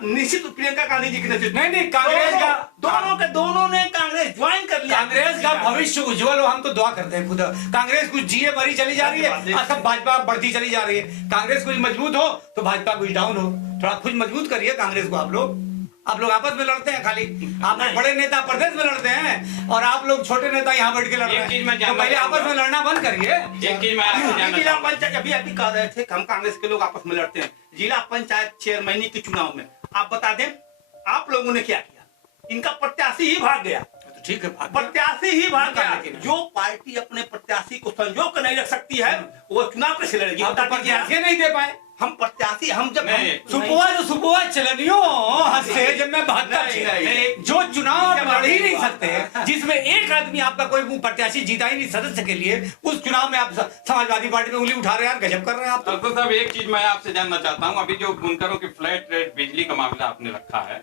निश्चित प्रियंका गांधी जी की नेतृत्व। नहीं, कांग्रेस का दोनों ने कांग्रेस ज्वाइन कर लिया। कांग्रेस का भविष्य उज्जवल हो, हम तो दुआ करते हैं खुद। कांग्रेस कुछ जिए मरी चली जा रही है और सब भाजपा बढ़ती चली जा रही है। कांग्रेस कुछ मजबूत हो तो भाजपा कुछ डाउन हो। थोड़ा कुछ मजबूत करिए कांग्रेस को। आप लोग आपस में लड़ते हैं खाली। आप बड़े नेता प्रदेश में लड़ते हैं और आप लोग छोटे नेता यहाँ बैठ के लड़ रहे हैं। तो पहले आपस में लड़ना बंद करिए। एक चीज मैं आपसे जानना जिला चाहूंगा। पंचायत अभी कह रहे थे कि हम कांग्रेस के लोग आपस में लड़ते हैं। जिला पंचायत चेयरमैनी के चुनाव में आप बता दें, आप लोगों ने क्या किया? इनका प्रत्याशी ही भाग गया। तो ठीक है, प्रत्याशी ही भाग गया। जो पार्टी अपने प्रत्याशी को संजो कर नहीं रख सकती है, वो चुनाव कैसे लड़ेगी? आप तो प्रत्याशी नहीं दे पाए। हम प्रत्याशी, हम जब सुपुआ चलनियों हंसे जब मैं 72 जो चुनाव लड़ ही नहीं सकते, जिसमें एक आदमी आपका कोई प्रत्याशी जीता ही नहीं सदस्य के लिए, उस चुनाव में आप समाजवादी पार्टी में उंगली उठा रहे हैं। यार गजब कर रहे हैं आप। तो साहब, एक चीज मैं आपसे जानना चाहता हूँ। अभी जो बुनकरों की फ्लैट रेट बिजली का मामला आपने रखा है,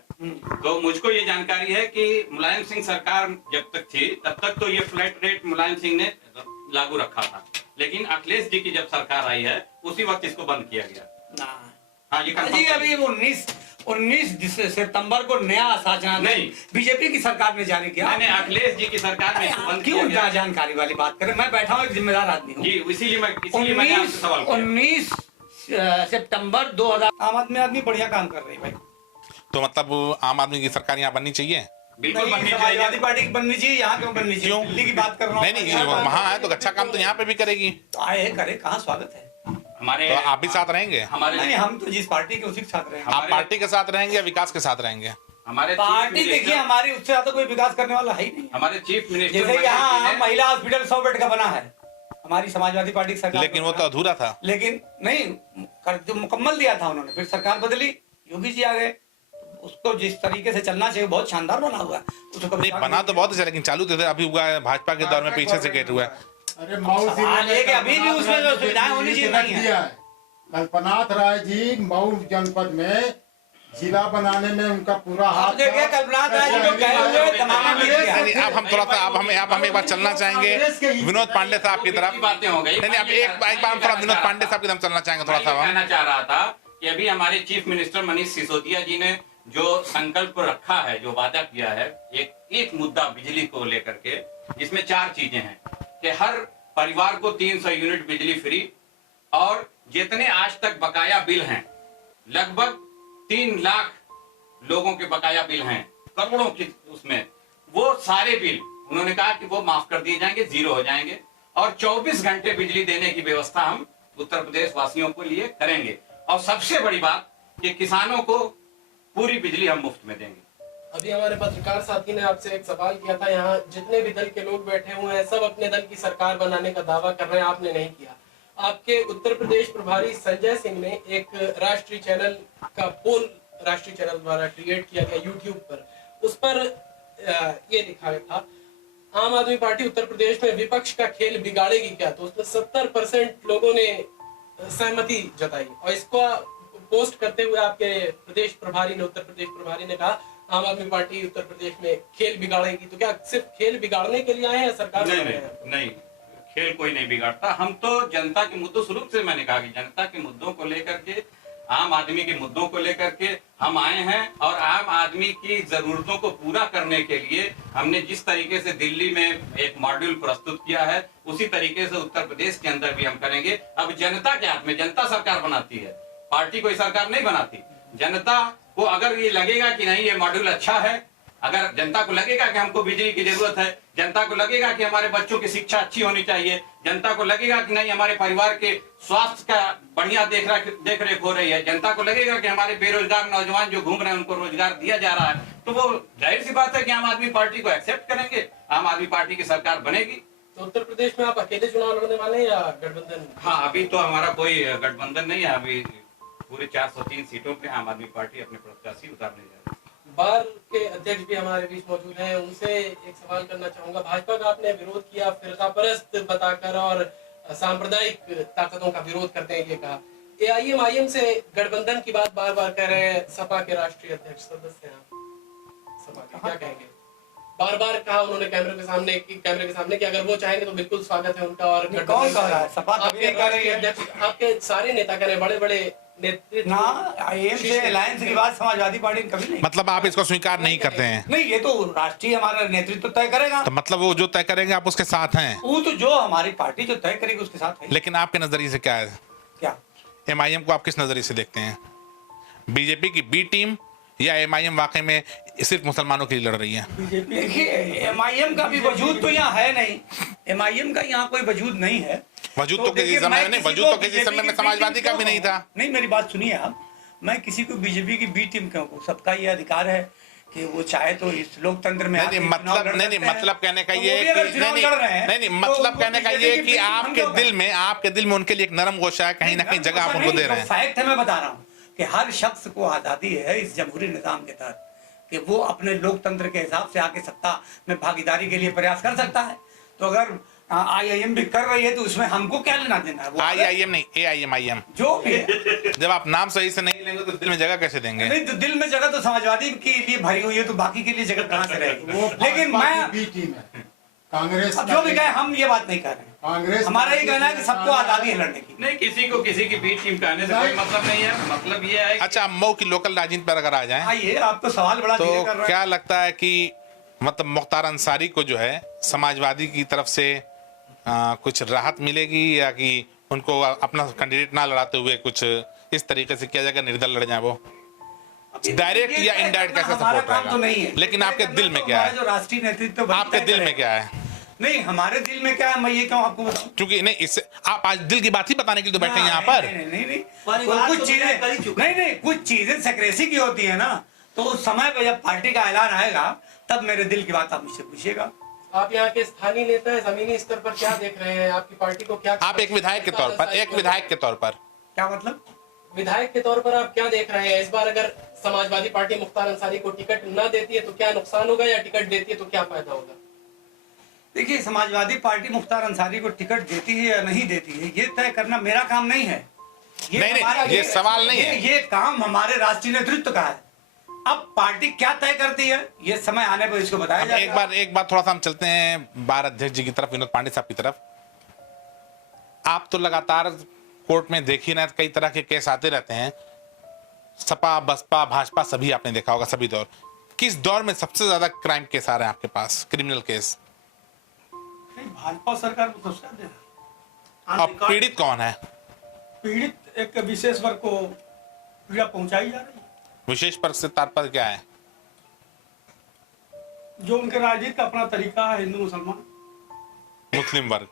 तो मुझको ये जानकारी है कि मुलायम सिंह सरकार जब तक थी तब तक तो ये फ्लैट रेट मुलायम सिंह ने लागू रखा था, लेकिन अखिलेश जी की जब सरकार आई है उसी वक्त इसको बंद किया गया। हाँ, ये जी, अभी 19 सितंबर को नया शासनादेश नहीं। बीजेपी की सरकार ने जारी किया। मैंने अखिलेश जी की सरकार में इसको बंद किया क्यों गया। जानकारी वाली बात करें? मैं बैठा हूँ, एक जिम्मेदार आदमी हूँ। जी, इसीलिए मैंने आपसे सवाल किया। 19 सितंबर 2000। आम आदमी बढ़िया काम कर रही है भाई। तो मतलब आम आदमी की सरकार यहाँ बननी चाहिए? बिल्कुल नहीं, बननी समाजवादी चाहिए। पार्टी की बननी चाहिए। यहाँ क्यों बननी चाहिए? दिल्ली की बात कर रहा हूँ। नहीं, वहाँ है तो अच्छा काम तो यहाँ पे भी करेगी। तो आए करे, कहाँ स्वागत है। हमारे तो आप भी साथ रहेंगे? हमारे नहीं, हम तो जिस पार्टी के उसी के साथ रहे आप पार्टी के साथ रहेंगे या विकास के साथ रहेंगे? हमारे पार्टी देखिए हमारी उससे ज्यादा कोई विकास करने वाला है ही नहीं। हमारे चीफ मिनिस्टर जैसे यहाँ महिला हॉस्पिटल 100 बेड का बना है हमारी समाजवादी पार्टी की सरकार, लेकिन वो तो अधूरा था। लेकिन नहीं जो मुकम्मल दिया था उन्होंने, फिर सरकार बदली, योगी जी आ गए, उसको जिस तरीके से चलना चाहिए बहुत शानदार बना हुआ है। उसको कभी नहीं बना तो बहुत अच्छा, लेकिन चालू तो अभी हुआ है भाजपा के दौर में पीछे से गेट हुआ है। अरे मऊ सवाल ये कि अभी भी उसमें जो सुविधाएं होनी चाहिए नहीं है। दिया है कल्पनाथ राय जी मऊ जनपद में जिला बनाने में उनका पूरा हाथ अब देखिए कल्पनाथ राय जी जो कहे हुए तमाम नहीं, अब हम थोड़ा सा अब हम एक बार चलना चाहेंगे विनोद पांडे साहब की तरफ। बातें हो गई। नहीं, अब एक बार हम थोड़ा विनोद पांडे साहब की तरफ चलना चाहेंगे थोड़ा सा। कहना चाह रहा था कि अभी हमारे चीफ मिनिस्टर मनीष सिसोदिया जी ने जो संकल्प रखा है, जो वादा किया है, एक मुद्दा बिजली को लेकर के, जिसमें 4 चीजें हैं कि हर परिवार को 300 यूनिट बिजली फ्री, और जितने आज तक बकाया बिल हैं, लगभग 3 लाख लोगों के बकाया बिल हैं, करोड़ों की, उसमें वो सारे बिल उन्होंने कहा कि वो माफ कर दिए जाएंगे, 0 हो जाएंगे, और 24 घंटे बिजली देने की व्यवस्था हम उत्तर प्रदेश वासियों को लिए करेंगे। और सबसे बड़ी बात कि किसानों को पूरी बिजली हम मुफ्त में देंगे। अभी हमारे पत्रकार साथी ने आपसे एक सवाल किया था, यहाँ जितने भी दल के लोग बैठे हुए हैं सब अपने दल की सरकार बनाने का दावा कर रहे हैं, आपने नहीं किया। आपके उत्तर प्रदेश प्रभारी संजय सिंह ने एक राष्ट्रीय चैनल का पोल राष्ट्रीय चैनल द्वारा क्रिएट किया गया यूट्यूब पर, उस पर ये लिखा था आम आदमी पार्टी उत्तर प्रदेश में विपक्ष का खेल बिगाड़ेगी क्या, तो उसमें 70% लोगों ने सहमति जताई, और इसको पोस्ट करते हुए आपके प्रदेश प्रभारी ने, उत्तर प्रदेश प्रभारी ने कहा आम आदमी पार्टी उत्तर प्रदेश में खेल बिगाड़ेगी। तो क्या सिर्फ खेल बिगाड़ने के लिए आए हैं या सरकार नहीं, खेल कोई नहीं बिगाड़ता। हम तो जनता के मुद्दों, शुरू से मैंने कहा कि जनता के मुद्दों को लेकर के, आम आदमी के मुद्दों को लेकर के हम आए हैं, और आम आदमी की जरूरतों को पूरा करने के लिए हमने जिस तरीके से दिल्ली में एक मॉड्यूल प्रस्तुत किया है, उसी तरीके से उत्तर प्रदेश के अंदर भी हम करेंगे। अब जनता के हाथ में, जनता सरकार बनाती है, पार्टी कोई सरकार नहीं बनाती। जनता को अगर ये लगेगा कि नहीं ये मॉड्यूल अच्छा है, अगर जनता को लगेगा कि हमको बिजली की जरूरत है, जनता को लगेगा कि हमारे बच्चों की शिक्षा अच्छी होनी चाहिए, जनता को लगेगा कि नहीं हमारे परिवार के स्वास्थ्य का बढ़िया देख रेख हो रही है, जनता को लगेगा कि हमारे बेरोजगार नौजवान जो घूम रहे हैं उनको रोजगार दिया जा रहा है, तो वो जाहिर सी बात है कि आम आदमी पार्टी को एक्सेप्ट करेंगे, आम आदमी पार्टी की सरकार बनेगी। तो उत्तर प्रदेश में आप अकेले चुनाव लड़ने वाले हैं या गठबंधन? हाँ, अभी तो हमारा कोई गठबंधन नहीं है, अभी पूरे 403 सीटों पे आम आदमी पार्टी अपने प्रत्याशी उतारने जा रही है। बार के अध्यक्ष भी हमारे बीच मौजूद हैं, उनसे एक सवाल करना चाहूंगा। भाजपा का आपने विरोध किया, फिरका परस्त बताकर और सांप्रदायिक ताकतों का विरोध करते हैं ये कहा। एआईएम से गठबंधन की बात बार बार कर रहे हैं, सपा के राष्ट्रीय अध्यक्ष सदस्य हैं सपा के, क्या कहेंगे? बार बार कहा उन्होंने कैमरे के सामने कि अगर वो चाहेंगे तो बिल्कुल स्वागत है उनका। और कौन कह रहा है? सपा आपके राष्ट्रीय अध्यक्ष, आपके सारे नेता कह रहे, बड़े बड़े नेतृत्व ना आईएम से अलायंस की बात समाजवादी पार्टी ने कभी नहीं। मतलब आप इसको स्वीकार नहीं करते हैं? नहीं, ये तो राष्ट्रीय हमारा नेतृत्व तय करेगा। तो मतलब वो जो तय करेंगे आप उसके साथ हैं? वो तो जो हमारी पार्टी जो तय करेगी उसके साथ है। लेकिन आपके नजरिए से क्या है? क्या एमआईएम को आप किस नजरिए से देखते हैं? बीजेपी की बी टीम या एमआईएम वाकई में सिर्फ मुसलमानों के लिए लड़ रही है? देखिए, एमआईएम का भी वजूद तो यहाँ है नहीं, एमआईएम का यहाँ कोई वजूद नहीं है। वजूद तो किसी समय नहीं, वजूद तो किसी समय में समाजवादी का भी नहीं था। नहीं, मेरी बात सुनिए आप, मैं किसी को बीजेपी की बी टीम क्यों कहूँ? सबका ये अधिकार है कि वो चाहे तो इस लोकतंत्र में नहीं, मतलब कहने का ये नहीं, मतलब कहने का ये कि आपके दिल में उनके लिए एक नरम गोशा है, कहीं ना कहीं जगह आप उनको दे रहे हैं। फैक्ट है, मैं बता रहा हूँ कि हर शख्स को आजादी है इस जमहूरी निजाम के तहत कि वो अपने लोकतंत्र के हिसाब से आके सत्ता में भागीदारी के लिए प्रयास कर सकता है। तो अगर आईआईएम भी कर रही है तो उसमें हमको क्या लेना देना है? आईआईएम नहीं, एआईएम जो भी है। जब आप नाम सही से नहीं लेंगे तो दिल में जगह कैसे देंगे? नहीं, तो दिल में जगह तो समाजवादी के लिए भरी हुई है, तो बाकी के लिए जगह कहाँ से रहेगी? लेकिन मैं बी टीम है, कांग्रेस जो भी कहे, हम ये बात नहीं कर रहे हैं। कांग्रेस हमारा ये कहना है कि सबको आजादी है लड़ने की। नहीं, किसी को किसी की बी टीम कहने से कोई मतलब नहीं है। मतलब ये है अच्छा, मऊ की लोकल राजनीति पर अगर आ जाए, आइए, आप तो सवाल बड़ा तो धीरे कर रहे हैं। क्या लगता है कि मतलब मुख्तार अंसारी को जो है समाजवादी की तरफ से कुछ राहत मिलेगी, या कि उनको अपना कैंडिडेट ना लड़ाते हुए कुछ इस तरीके से किया जाएगा, निर्दल लड़ जाए? वो डायरेक्ट या इनडायरेक्ट कैसे सपोर्ट रहेगा? तो नहीं है, लेकिन आपके दिल में क्या है? जो राष्ट्रीय नेतृत्व आपके दिल में क्या है? नहीं, हमारे दिल में क्या है, मैं ये क्यों आपको बताऊं? क्योंकि नहीं, इससे आप आज दिल की बात ही बताने के लिए तो बैठे हैं यहाँ पर। नहीं, परिवार कुछ तो चीजें विदाई कर ही चुका। नहीं, कुछ चीजें सेक्रेसी की होती है ना, तो उस समय पे जब पार्टी का ऐलान आएगा तब मेरे दिल की बात आप मुझसे पूछिएगा। आप यहाँ के स्थानीय नेता हैं, जमीनी स्तर पर क्या देख रहे हैं? आपकी पार्टी को क्या, आप एक विधायक के तौर पर, एक विधायक के तौर पर क्या मतलब? विधायक के तौर पर आप क्या देख रहे हैं? इस बार अगर समाजवादी पार्टी मुख्तार अंसारी को टिकट न देती है तो क्या नुकसान होगा, या टिकट देती है तो क्या फायदा होगा? देखिए, समाजवादी पार्टी मुख्तार अंसारी को टिकट देती है या नहीं देती है, ये तय करना मेरा काम नहीं है। नहीं, हमारा- ये सवाल नहीं है। ये काम हमारे राष्ट्रीय नेतृत्व का है। अब पार्टी क्या तय करती है, ये समय आने पर इसको बताया अब जाएगा। एक बार थोड़ा सा हम चलते हैं बार अध्यक्ष जी की तरफ, विनोद पांडे साहब की तरफ। आप तो लगातार कोर्ट में देख ही रहे, कई तरह के केस आते रहते हैं, सपा बसपा भाजपा सभी आपने देखा होगा, सभी दौर। किस दौर में सबसे ज्यादा क्राइम केस आ रहे हैं आपके पास, क्रिमिनल केस? नहीं, भाजपा सरकार को सबसे ज्यादा है। अब पीड़ित कौन है? पीड़ित एक विशेष वर्ग को पीड़ा पहुंचाई जा रही है, विशेष पर से तात्पर्य क्या है? जो उनके राजनीति का अपना तरीका है, हिंदू मुसलमान। मुस्लिम वर्ग।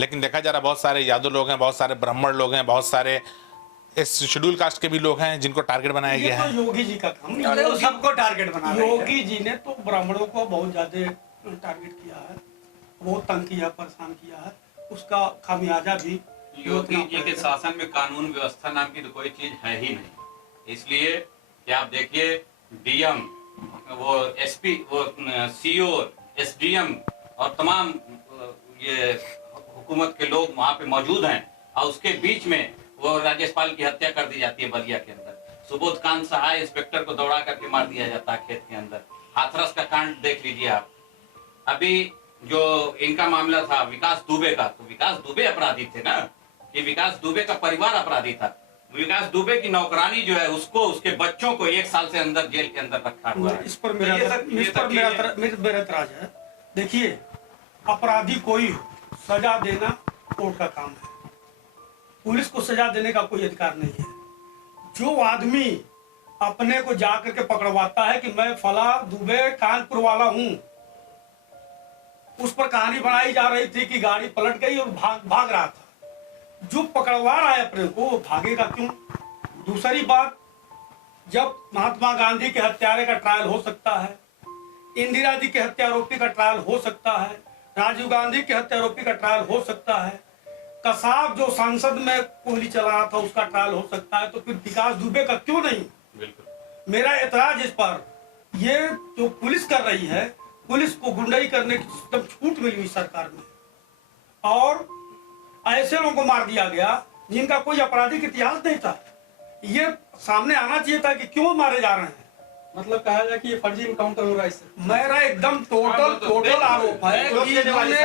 लेकिन देखा जा रहा बहुत सारे यादव लोग हैं, बहुत सारे ब्राह्मण लोग हैं, बहुत सारे इस शेड्यूल कास्ट के भी लोग हैं जिनको टारगेट बनाया ये गया तो है। योगी जी का काम है, वो सबको टारगेट बना रहे हैं। योगी जी ने तो ब्राह्मणों को बहुत ज्यादा टारगेट किया है, बहुत तंग किया, परेशान किया है, उसका खामियाजा भी योगी जी के शासन में कानून व्यवस्था नाम की तो कोई चीज है ही नहीं। इसलिए कि आप देखिए, डीएम, वो एसपी, वो सीओ, एसडीएम और तमाम ये हुकूमत के लोग वहां पे मौजूद हैं, और उसके बीच में वो राज्यपाल की हत्या कर दी जाती है बलिया के अंदर। सुबोध कांत सहाय इंस्पेक्टर को दौड़ा करके मार दिया जाता है खेत के अंदर। हाथरस का कांड देख लीजिए आप। अभी जो इनका मामला था विकास दुबे का, तो विकास दुबे अपराधी थे ना, ये विकास दुबे का परिवार अपराधी था। विकास दुबे की नौकरानी जो है, उसको, उसके बच्चों को 1 साल से अंदर जेल के अंदर रखा हुआ है। इस पर तो ये सब मेरा एतराज है। देखिए, अपराधी कोई हो, सजा देना कोर्ट का काम है, पुलिस को सजा देने का कोई अधिकार नहीं है। जो आदमी अपने को जाकर के पकड़वाता है कि मैं फला दुबे कानपुर वाला हूं, उस पर कहानी बनाई जा रही थी कि गाड़ी पलट गई और भाग रहा था। जो पकड़वा रहा है अपने को, वो भागेगा क्यों? दूसरी बात, जब महात्मा गांधी के हत्यारे का ट्रायल हो सकता है, इंदिरा जी के हत्यारोपी का ट्रायल हो सकता है, राजीव गांधी के हत्यारोपी का ट्रायल हो सकता है, कसाब जो संसद में गोली चला रहा था उसका ट्रायल हो सकता है, तो फिर विकास दुबे का क्यों नहीं? बिल्कुल। मेरा एतराज इस पर, ये जो पुलिस कर रही है, पुलिस को गुंडाई करने की एकदम छूट मिली हुई सरकार में, और ऐसे लोगों को मार दिया गया जिनका कोई आपराधिक इतिहास नहीं था। ये सामने आना चाहिए था कि क्यों मारे जा रहे हैं। मतलब कहा जाए कि ये फर्जी इनकाउंटर हो रहा है इससे। मेरा एकदम टोटल आरोप है कि इन्होंने,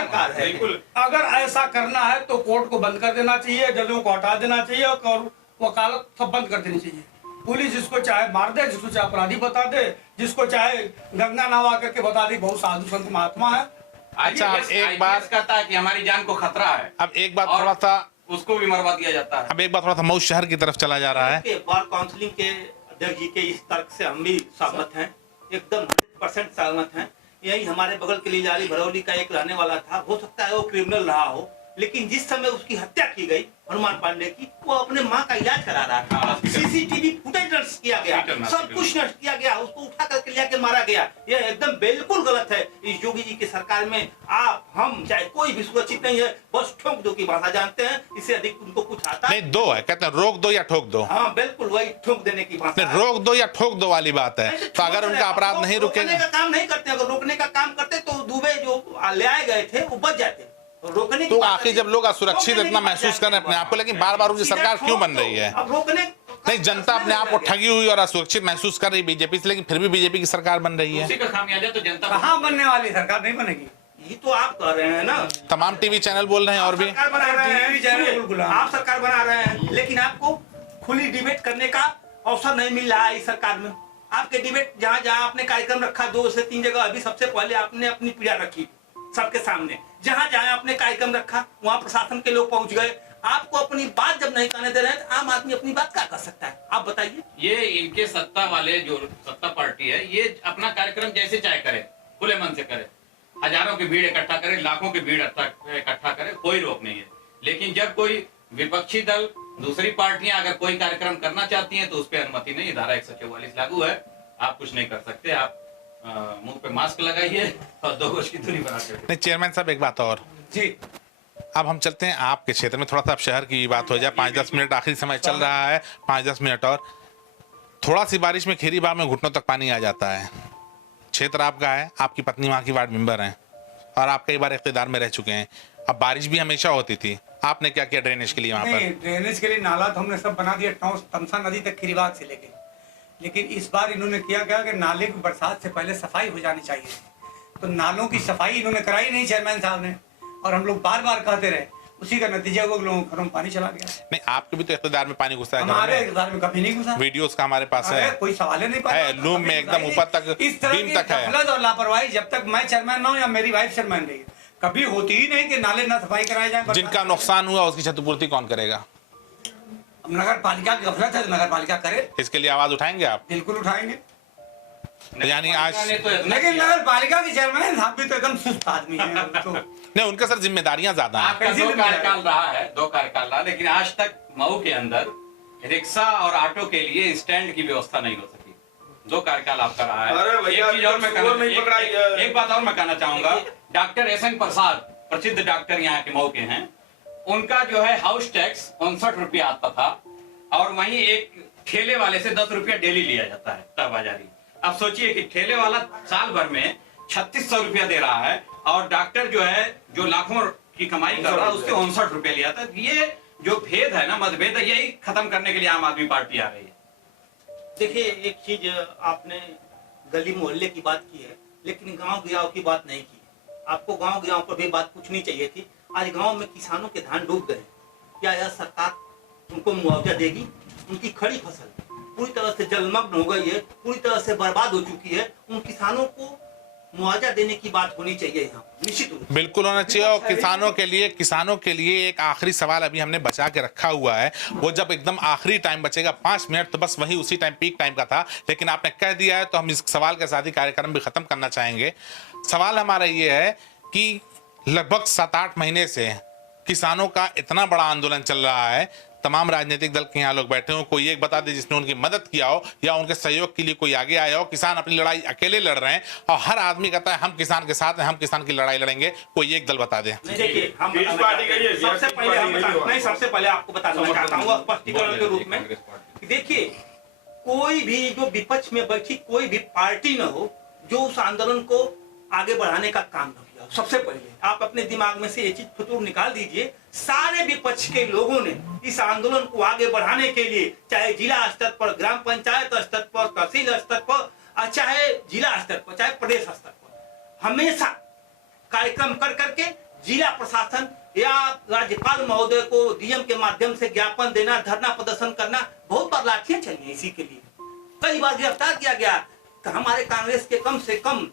अगर ऐसा करना है तो कोर्ट को बंद कर देना चाहिए, जजों को हटा देना चाहिए और वकालत सब बंद कर देनी चाहिए। पुलिस जिसको चाहे मार दे, जिसको चाहे अपराधी बता दे, जिसको चाहे गंगा नहवा करके बता दे बहुत साधु संत महात्मा है। अच्छा, एक बात कहता है कि हमारी जान को खतरा है, अब एक बात और थोड़ा सा, उसको भी मरवा दिया जाता है। अब एक बात थोड़ा सा मऊ शहर की तरफ चला जा रहा है। बार काउंसिलिंग के अध्यक्ष जी के इस तर्क से हम भी सहमत हैं, एकदम 100% सहमत हैं। यही हमारे बगल के लिजाली भरौली का एक रहने वाला था, हो सकता है वो क्रिमिनल रहा हो, लेकिन जिस समय उसकी हत्या की गई हनुमान पांडे की, वो अपने माँ का इलाज करा रहा था। सीसीटीवी फुटेज नष्ट किया गया, सब कुछ नष्ट किया गया, उसको उठा करके लेके मारा गया। यह एकदम बिल्कुल गलत है। इस योगी जी की सरकार में आप, हम, चाहे कोई भी सुरक्षित नहीं है। बस ठोक दो की भाषा जानते हैं, इससे अधिक उनको कुछ आता नहीं, दो है, कहते हैं रोक दो या ठोक दो। हाँ बिल्कुल, वही ठोक देने की भाषा है। रोक दो या ठोक दो वाली बात है। तो अगर उनका अपराध नहीं रुकेगा, रोकने का काम नहीं करते, अगर रोकने का काम करते तो दुबे जो ले आए गए थे वो बच जाते। रोकने तो आखिर जब लोग असुरक्षित इतना महसूस कर रहे हैं अपने आप को, लेकिन बार बार उनकी सरकार क्यों बन रही है? अब रोकने नहीं, जनता अपने आप को ठगी हुई और असुरक्षित महसूस कर रही बीजेपी से, लेकिन फिर भी बीजेपी की सरकार बन रही है। उसी का खामियाजा तो जनता कहाँ बनने वाली सरकार नहीं बनेगी, ये तो आप कह रहे हैं ना। तमाम टीवी चैनल बोल रहे हैं और भी सरकार बना रहे हैं, टीवी चैनल गुलाम। आप सरकार बना रहे हैं, लेकिन आपको खुली डिबेट करने का अवसर नहीं मिल रहा है इस सरकार में। आपके डिबेट जहाँ जहाँ आपने कार्यक्रम रखा 2 से 3 जगह, अभी सबसे पहले आपने अपनी पीड़ा रखी सबके सामने, जहां जहां आपने कार्यक्रम रखा वहां प्रशासन के लोग पहुंच गए। आपको अपनी बात जब नहीं कहने दे रहे हैं तो आम आदमी अपनी बात क्या कर सकता है, आप बताइए। ये इनके सत्ता वाले जो सत्ता पार्टी है, ये अपना कार्यक्रम जैसे चाहे करे, खुले मन से करे। हजारों की भीड़ इकट्ठा करे, लाखों की भीड़ इकट्ठा करे, कोई रोक नहीं है। लेकिन जब कोई विपक्षी दल, दूसरी पार्टियां अगर कोई कार्यक्रम करना चाहती हैं तो उस पर अनुमति नहीं। धारा 144 लागू है, आप कुछ नहीं कर सकते। आप मुंह पे मास्क लगाइए और 2 गज की दूरी बनाते नहीं चेयरमैन साहब, एक बात और जी। अब हम चलते हैं आपके क्षेत्र में, थोड़ा सा अब शहर की बात हो जाए। 5-10 मिनट आखिरी समय चल रहा है, 5-10 मिनट और। थोड़ा सी बारिश में खेरी बाग में घुटनों तक पानी आ जाता है। क्षेत्र आपका है, आपकी पत्नी वहाँ की वार्ड मेंबर हैं और आप कई बार इख्तियार में रह चुके हैं। अब बारिश भी हमेशा होती थी, आपने क्या किया ड्रेनेज के लिए वहाँ नहीं, पर? ड्रेनेज के लिए नाला तो हमने सब बना दिया, तमसा नदी तक खीरीबाग से लेके। लेकिन इस बार इन्होंने किया क्या कि नाले की बरसात से पहले सफाई हो जानी चाहिए, तो नालों की सफाई इन्होंने कराई नहीं चेयरमैन साहब ने, और हम लोग बार बार कहते रहे। उसी का नतीजा वो लोगों के घरों में पानी चला गया। नहीं, आपके भी तो इख्तियार में पानी घुसा है। हमारे इख्तियार में कभी नहीं घुसा, वीडियोस का हमारे पास है, कोई सवाल ही नहीं है, लूम में एकदम ऊपर तक, इस तरह बीम की तक है। गफलत और लापरवाही जब तक मैं चेयरमैन ना हूं या मेरी वाइफ चेयरमैन रही, कभी होती ही नहीं कि नाले ना सफाई कराए जाए। जिनका नुकसान हुआ उसकी क्षतिपूर्ति कौन करेगा? अब नगर पालिका की गफलत है तो नगर पालिका करे, इसके लिए आवाज उठाएंगे आप? बिल्कुल उठाएंगे। यानी आज लेकिन नगर पालिका के चेयरमैन साहब भी तो एकदम सुस्त आदमी है तो। नहीं, उनके सर जिम्मेदारियां ज्यादा हैं। आपका 2 कार्यकाल रहा है, 2 कार्यकाल रहा, लेकिन आज तक मऊ के अंदर रिक्शा और ऑटो के लिए स्टैंड की व्यवस्था नहीं हो सकी। 2 कार्यकाल आपका रहा है। एक बात और मैं कहना चाहूंगा, डॉक्टर एसएन प्रसाद, प्रसिद्ध डॉक्टर यहाँ के मऊ के हैं, उनका जो है हाउस टैक्स 59 रुपया आता था, और वहीं एक ठेले वाले से 10 रुपया डेली लिया जाता है तहबाजारी। अब सोचिए कि ठेले वाला साल भर में 3600 रुपया दे रहा है, और डॉक्टर जो है जो लाखों की कमाई कर रहा है उससे 59 रुपया लिया था। ये जो भेद है ना, मतभेद है, यही खत्म करने के लिए आम आदमी पार्टी आ रही है। देखिए, एक चीज आपने गली मोहल्ले की बात की है, लेकिन गांव गांव की बात नहीं की। आपको गांव गांव पर भी बात पूछनी चाहिए थी। आज गांव में किसानों के धान डूब गए, क्या यह सरकार उनको मुआवजा देगी? उनकी खड़ी फसल पूरी तरह से जलमग्न हो गई है, पूरी तरह से बर्बाद हो चुकी है। उन किसानों को मुआवजा देने की बात होनी चाहिए यहाँ, निश्चित रूप से बिल्कुल होना चाहिए। और किसानों के लिए एक आखिरी सवाल अभी हमने बचा के रखा हुआ है। वो जब एकदम आखिरी टाइम बचेगा 5 मिनट, तो बस वही उसी टाइम पीक टाइम का था, लेकिन आपने कह दिया है तो हम इस सवाल के साथ ही कार्यक्रम भी खत्म करना चाहेंगे। सवाल हमारा ये है कि लगभग 7-8 महीने से किसानों का इतना बड़ा आंदोलन चल रहा है, तमाम राजनीतिक दल के यहाँ लोग बैठे हो, कोई एक बता दे जिसने उनकी मदद किया हो या उनके सहयोग के लिए कोई आगे आया हो। किसान अपनी लड़ाई अकेले लड़ रहे हैं और हर आदमी कहता है हम किसान के साथ हैं, हम किसान की लड़ाई लड़ेंगे। कोई एक दल बता दे। सबसे पहले आपको बताना चाहता हूँ स्पष्टीकरण के रूप में, देखिए, कोई भी जो विपक्ष में बैठी कोई भी पार्टी न हो जो उस आंदोलन को आगे बढ़ाने का काम न किया। सबसे पहले आप अपने दिमाग में से ये चीज फतूर निकाल दीजिए। सारे विपक्ष के लोगों ने इस आंदोलन को आगे बढ़ाने के लिए, चाहे जिला स्तर पर, ग्राम पंचायत स्तर पर, तहसील स्तर पर, चाहे जिला स्तर पर, चाहे प्रदेश स्तर पर, हमेशा कार्यक्रम कर करके जिला प्रशासन या राज्यपाल महोदय को डीएम के माध्यम से ज्ञापन देना, धरना प्रदर्शन करना, बहुत बार लाठियां चली इसी के लिए। कई बार गिरफ्तार किया गया। तो हमारे कांग्रेस के कम से कम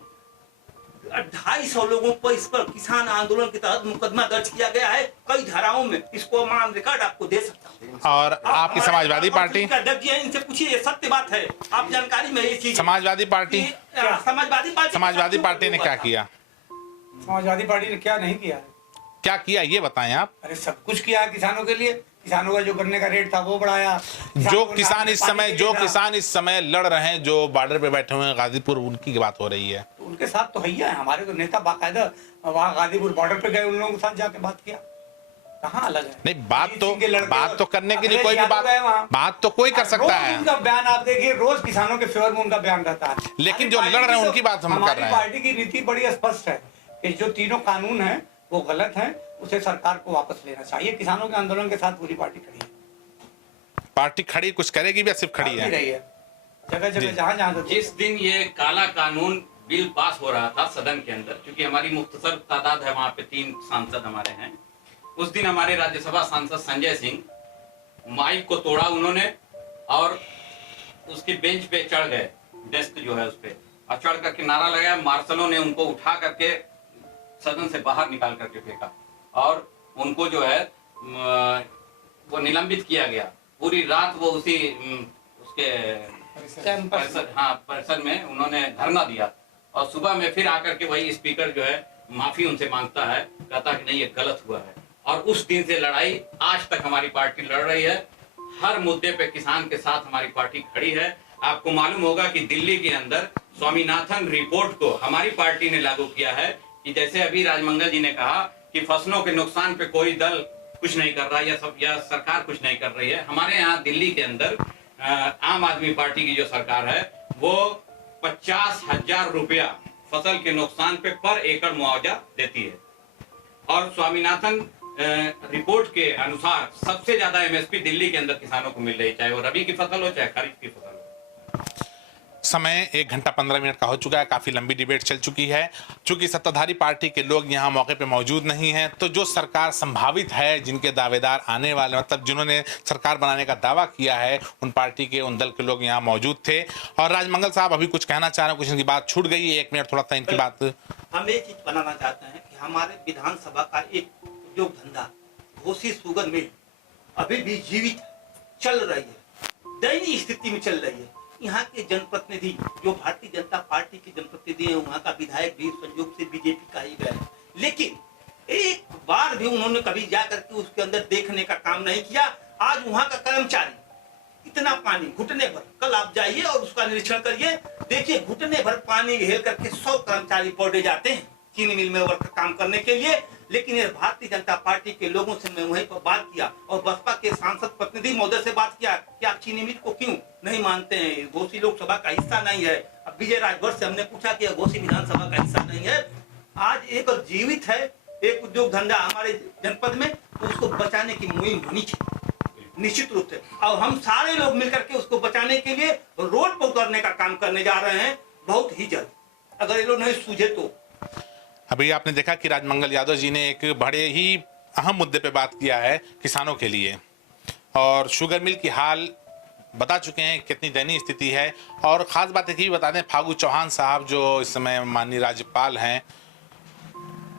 250 लोगों पर इस पर किसान आंदोलन के तहत मुकदमा दर्ज किया गया है, कई धाराओं में। इसको मान रिकॉर्ड आपको दे सकता हूँ। और आपकी समाजवादी पार्टी, इनसे पूछिए, सत्य बात है, आप जानकारी में ये चीज। समाजवादी पार्टी ने क्या किया? समाजवादी पार्टी ने क्या नहीं किया है? क्या किया ये बताएं आप। अरे सब कुछ किया किसानों के लिए। किसानों का जो करने का रेट था वो बढ़ाया। जो किसान इस समय लड़ रहे हैं, जो बॉर्डर पे बैठे हुए हैं गाजीपुर, उनकी बात हो रही है। तो उनके साथ तो है हमारे तो नेता बाकायदा वहाँ गाजीपुर बॉर्डर पे गए, उन लोगों के साथ जाके बात किया। कहाँ अलग है? नहीं, बात तो करने के लिए कोई भी बात तो कोई कर सकता है। उनका बयान आप देखिए, रोज किसानों के फेवर में उनका बयान रहता है। लेकिन जो लड़ रहे हैं उनकी बात हम कर रहे हैं। पार्टी की नीति बड़ी स्पष्ट है कि जो तीनों कानून है वो गलत है, उसे सरकार को वापस लेना चाहिए। किसानों के आंदोलन के साथ पूरी पार्टी खड़ी है। पार्टी खड़ी कुछ करेगी भी, सिर्फ खड़ी है जगह जगह जहाँ जिस दिन ये काला कानून बिल पास हो रहा था सदन के अंदर, क्योंकि हमारी मुख्तसर तादाद है, वहाँ पे 3 सांसद हमारे हैं, उस दिन हमारे राज्यसभा सांसद संजय सिंह माइक को तोड़ा उन्होंने और उसकी बेंच पे चढ़ गए, डेस्क जो है उस पे, और चढ़ करके नारा लगाया। मार्शलों ने उनको उठा करके सदन से बाहर निकाल करके फेंका और उनको जो है वो निलंबित किया गया। पूरी रात वो उसी उसके परिसर में उन्होंने धरना दिया और सुबह में फिर आकर के वही स्पीकर जो है माफी उनसे मांगता है, कहता कि नहीं ये गलत हुआ है। और उस दिन से लड़ाई आज तक हमारी पार्टी लड़ रही है। हर मुद्दे पे किसान के साथ हमारी पार्टी खड़ी है। आपको मालूम होगा कि दिल्ली के अंदर स्वामीनाथन रिपोर्ट को हमारी पार्टी ने लागू किया है कि जैसे अभी राजमंगल जी ने कहा कि फसलों के नुकसान पे कोई दल कुछ नहीं कर रहा या सरकार कुछ नहीं कर रही है। हमारे यहाँ दिल्ली के अंदर आम आदमी पार्टी की जो सरकार है वो 50,000 रुपया फसल के नुकसान पे पर एकड़ मुआवजा देती है। और स्वामीनाथन रिपोर्ट के अनुसार सबसे ज्यादा एमएसपी दिल्ली के अंदर किसानों को मिल रही है, चाहे वो रबी की फसल हो चाहे खरीफ की फसल हो। समय 1 घंटा 15 मिनट का हो चुका है। काफी लंबी डिबेट चल चुकी है। चूंकि सत्ताधारी पार्टी के लोग यहाँ मौके पे मौजूद नहीं हैं, तो जो सरकार संभावित है, जिनके दावेदार आने वाले, मतलब जिन्होंने सरकार बनाने का दावा किया है, उन पार्टी के उन दल के लोग यहाँ मौजूद थे। और राजमंगल साहब अभी कुछ कहना चाह रहे हैं, कुछ इनकी बात छूट गई है। 1 मिनट थोड़ा सा इनकी बात। हम एक चीज बनाना चाहते हैं कि हमारे विधानसभा का एक उद्योग धंधा घोसी शुगर मिल अभी भी जीवित चल रही है, दयनीय स्थिति में चल रही है। यहाँ के जनप्रतिनिधि जो भारतीय जनता पार्टी के जनप्रतिनिधि हैं, वहाँ का विधायक भी संयोग से बीजेपी का ही गया है, लेकिन एक बार भी उन्होंने कभी जा करके उसके अंदर देखने का काम नहीं किया। आज वहाँ का कर्मचारी इतना पानी घुटने भर, कल आप जाइए और उसका निरीक्षण करिए, देखिए घुटने भर पानी हेल करके 100 कर्मचारी पर डे जाते हैं चीनी मिल में वर्क काम करने के लिए। लेकिन ये भारतीय जनता पार्टी के लोगों से मैं वहीं पर बात किया और बसपा के सांसद प्रतिनिधि महोदय से बात किया कि आप चीनी मिल को क्यों नहीं मानते हैं, घोसी लोकसभा का हिस्सा नहीं है। अब विजय राजभर से हमने पूछा कि घोसी विधानसभा का हिस्सा नहीं है, आज एक जीवित है एक उद्योग धंधा हमारे जनपद में, तो उसको बचाने की मुहिम होनी चाहिए निश्चित रूप से। और हम सारे लोग मिलकर के उसको बचाने के लिए रोड पर उतरने का काम करने जा रहे हैं बहुत ही जल्द, अगर ये लोग नहीं सूझे तो। अभी आपने देखा कि राजमंगल यादव जी ने एक बड़े ही अहम मुद्दे पे बात किया है किसानों के लिए, और शुगर मिल की हाल बता चुके हैं कितनी दयनीय स्थिति है। और ख़ास बात एक ही बता दें, फागू चौहान साहब जो इस समय माननीय राज्यपाल हैं,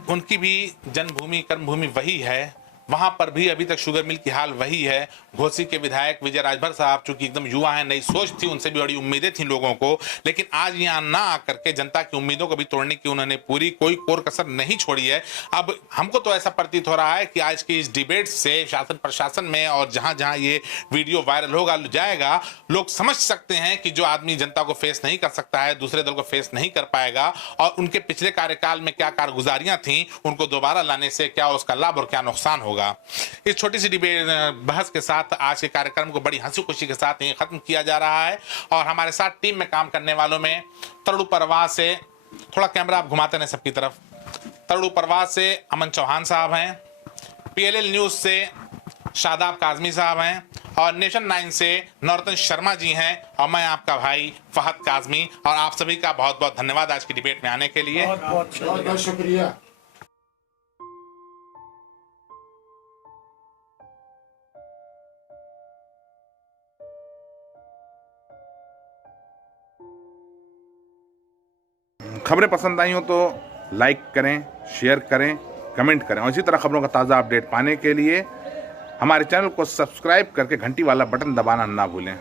उनकी भी जन्मभूमि कर्मभूमि वही है, वहां पर भी अभी तक शुगर मिल की हाल वही है। घोसी के विधायक विजय राजभर साहब चूंकि एकदम युवा हैं, नई सोच थी, उनसे भी बड़ी उम्मीदें थी लोगों को, लेकिन आज यहाँ ना आकर के जनता की उम्मीदों को भी तोड़ने की उन्होंने पूरी कोई कोर कसर नहीं छोड़ी है। अब हमको तो ऐसा प्रतीत हो रहा है कि आज की इस डिबेट से शासन प्रशासन में और जहां जहां ये वीडियो वायरल होगा जाएगा, लोग समझ सकते हैं कि जो आदमी जनता को फेस नहीं कर सकता है, दूसरे दल को फेस नहीं कर पाएगा, और उनके पिछले कार्यकाल में क्या कारगुजारियां थी, उनको दोबारा लाने से क्या उसका लाभ और क्या नुकसान होगा। इस छोटी सी डिबेट बहस के साथ आज के कार्यक्रम को बड़ी हंसी खुशी के साथ ही खत्म किया जा रहा है। और हमारे साथ टीम में काम करने वालों में तरड़ू परवाह से, थोड़ा कैमरा आप घुमाते हैं सबकी तरफ, तरड़ू परवाह से अमन चौहान साहब हैं, PLL न्यूज से शादाब काजमी साहब हैं, और नेशन 9 से नौरतन शर्मा जी हैं, और मैं आपका भाई फहद काजमी। और आप सभी का बहुत बहुत धन्यवाद आज की डिबेट में आने के लिए। बहुत बहुत शुक्रिया। खबरें पसंद आई हो तो लाइक करें, शेयर करें, कमेंट करें, और इसी तरह खबरों का ताज़ा अपडेट पाने के लिए हमारे चैनल को सब्सक्राइब करके घंटी वाला बटन दबाना ना भूलें।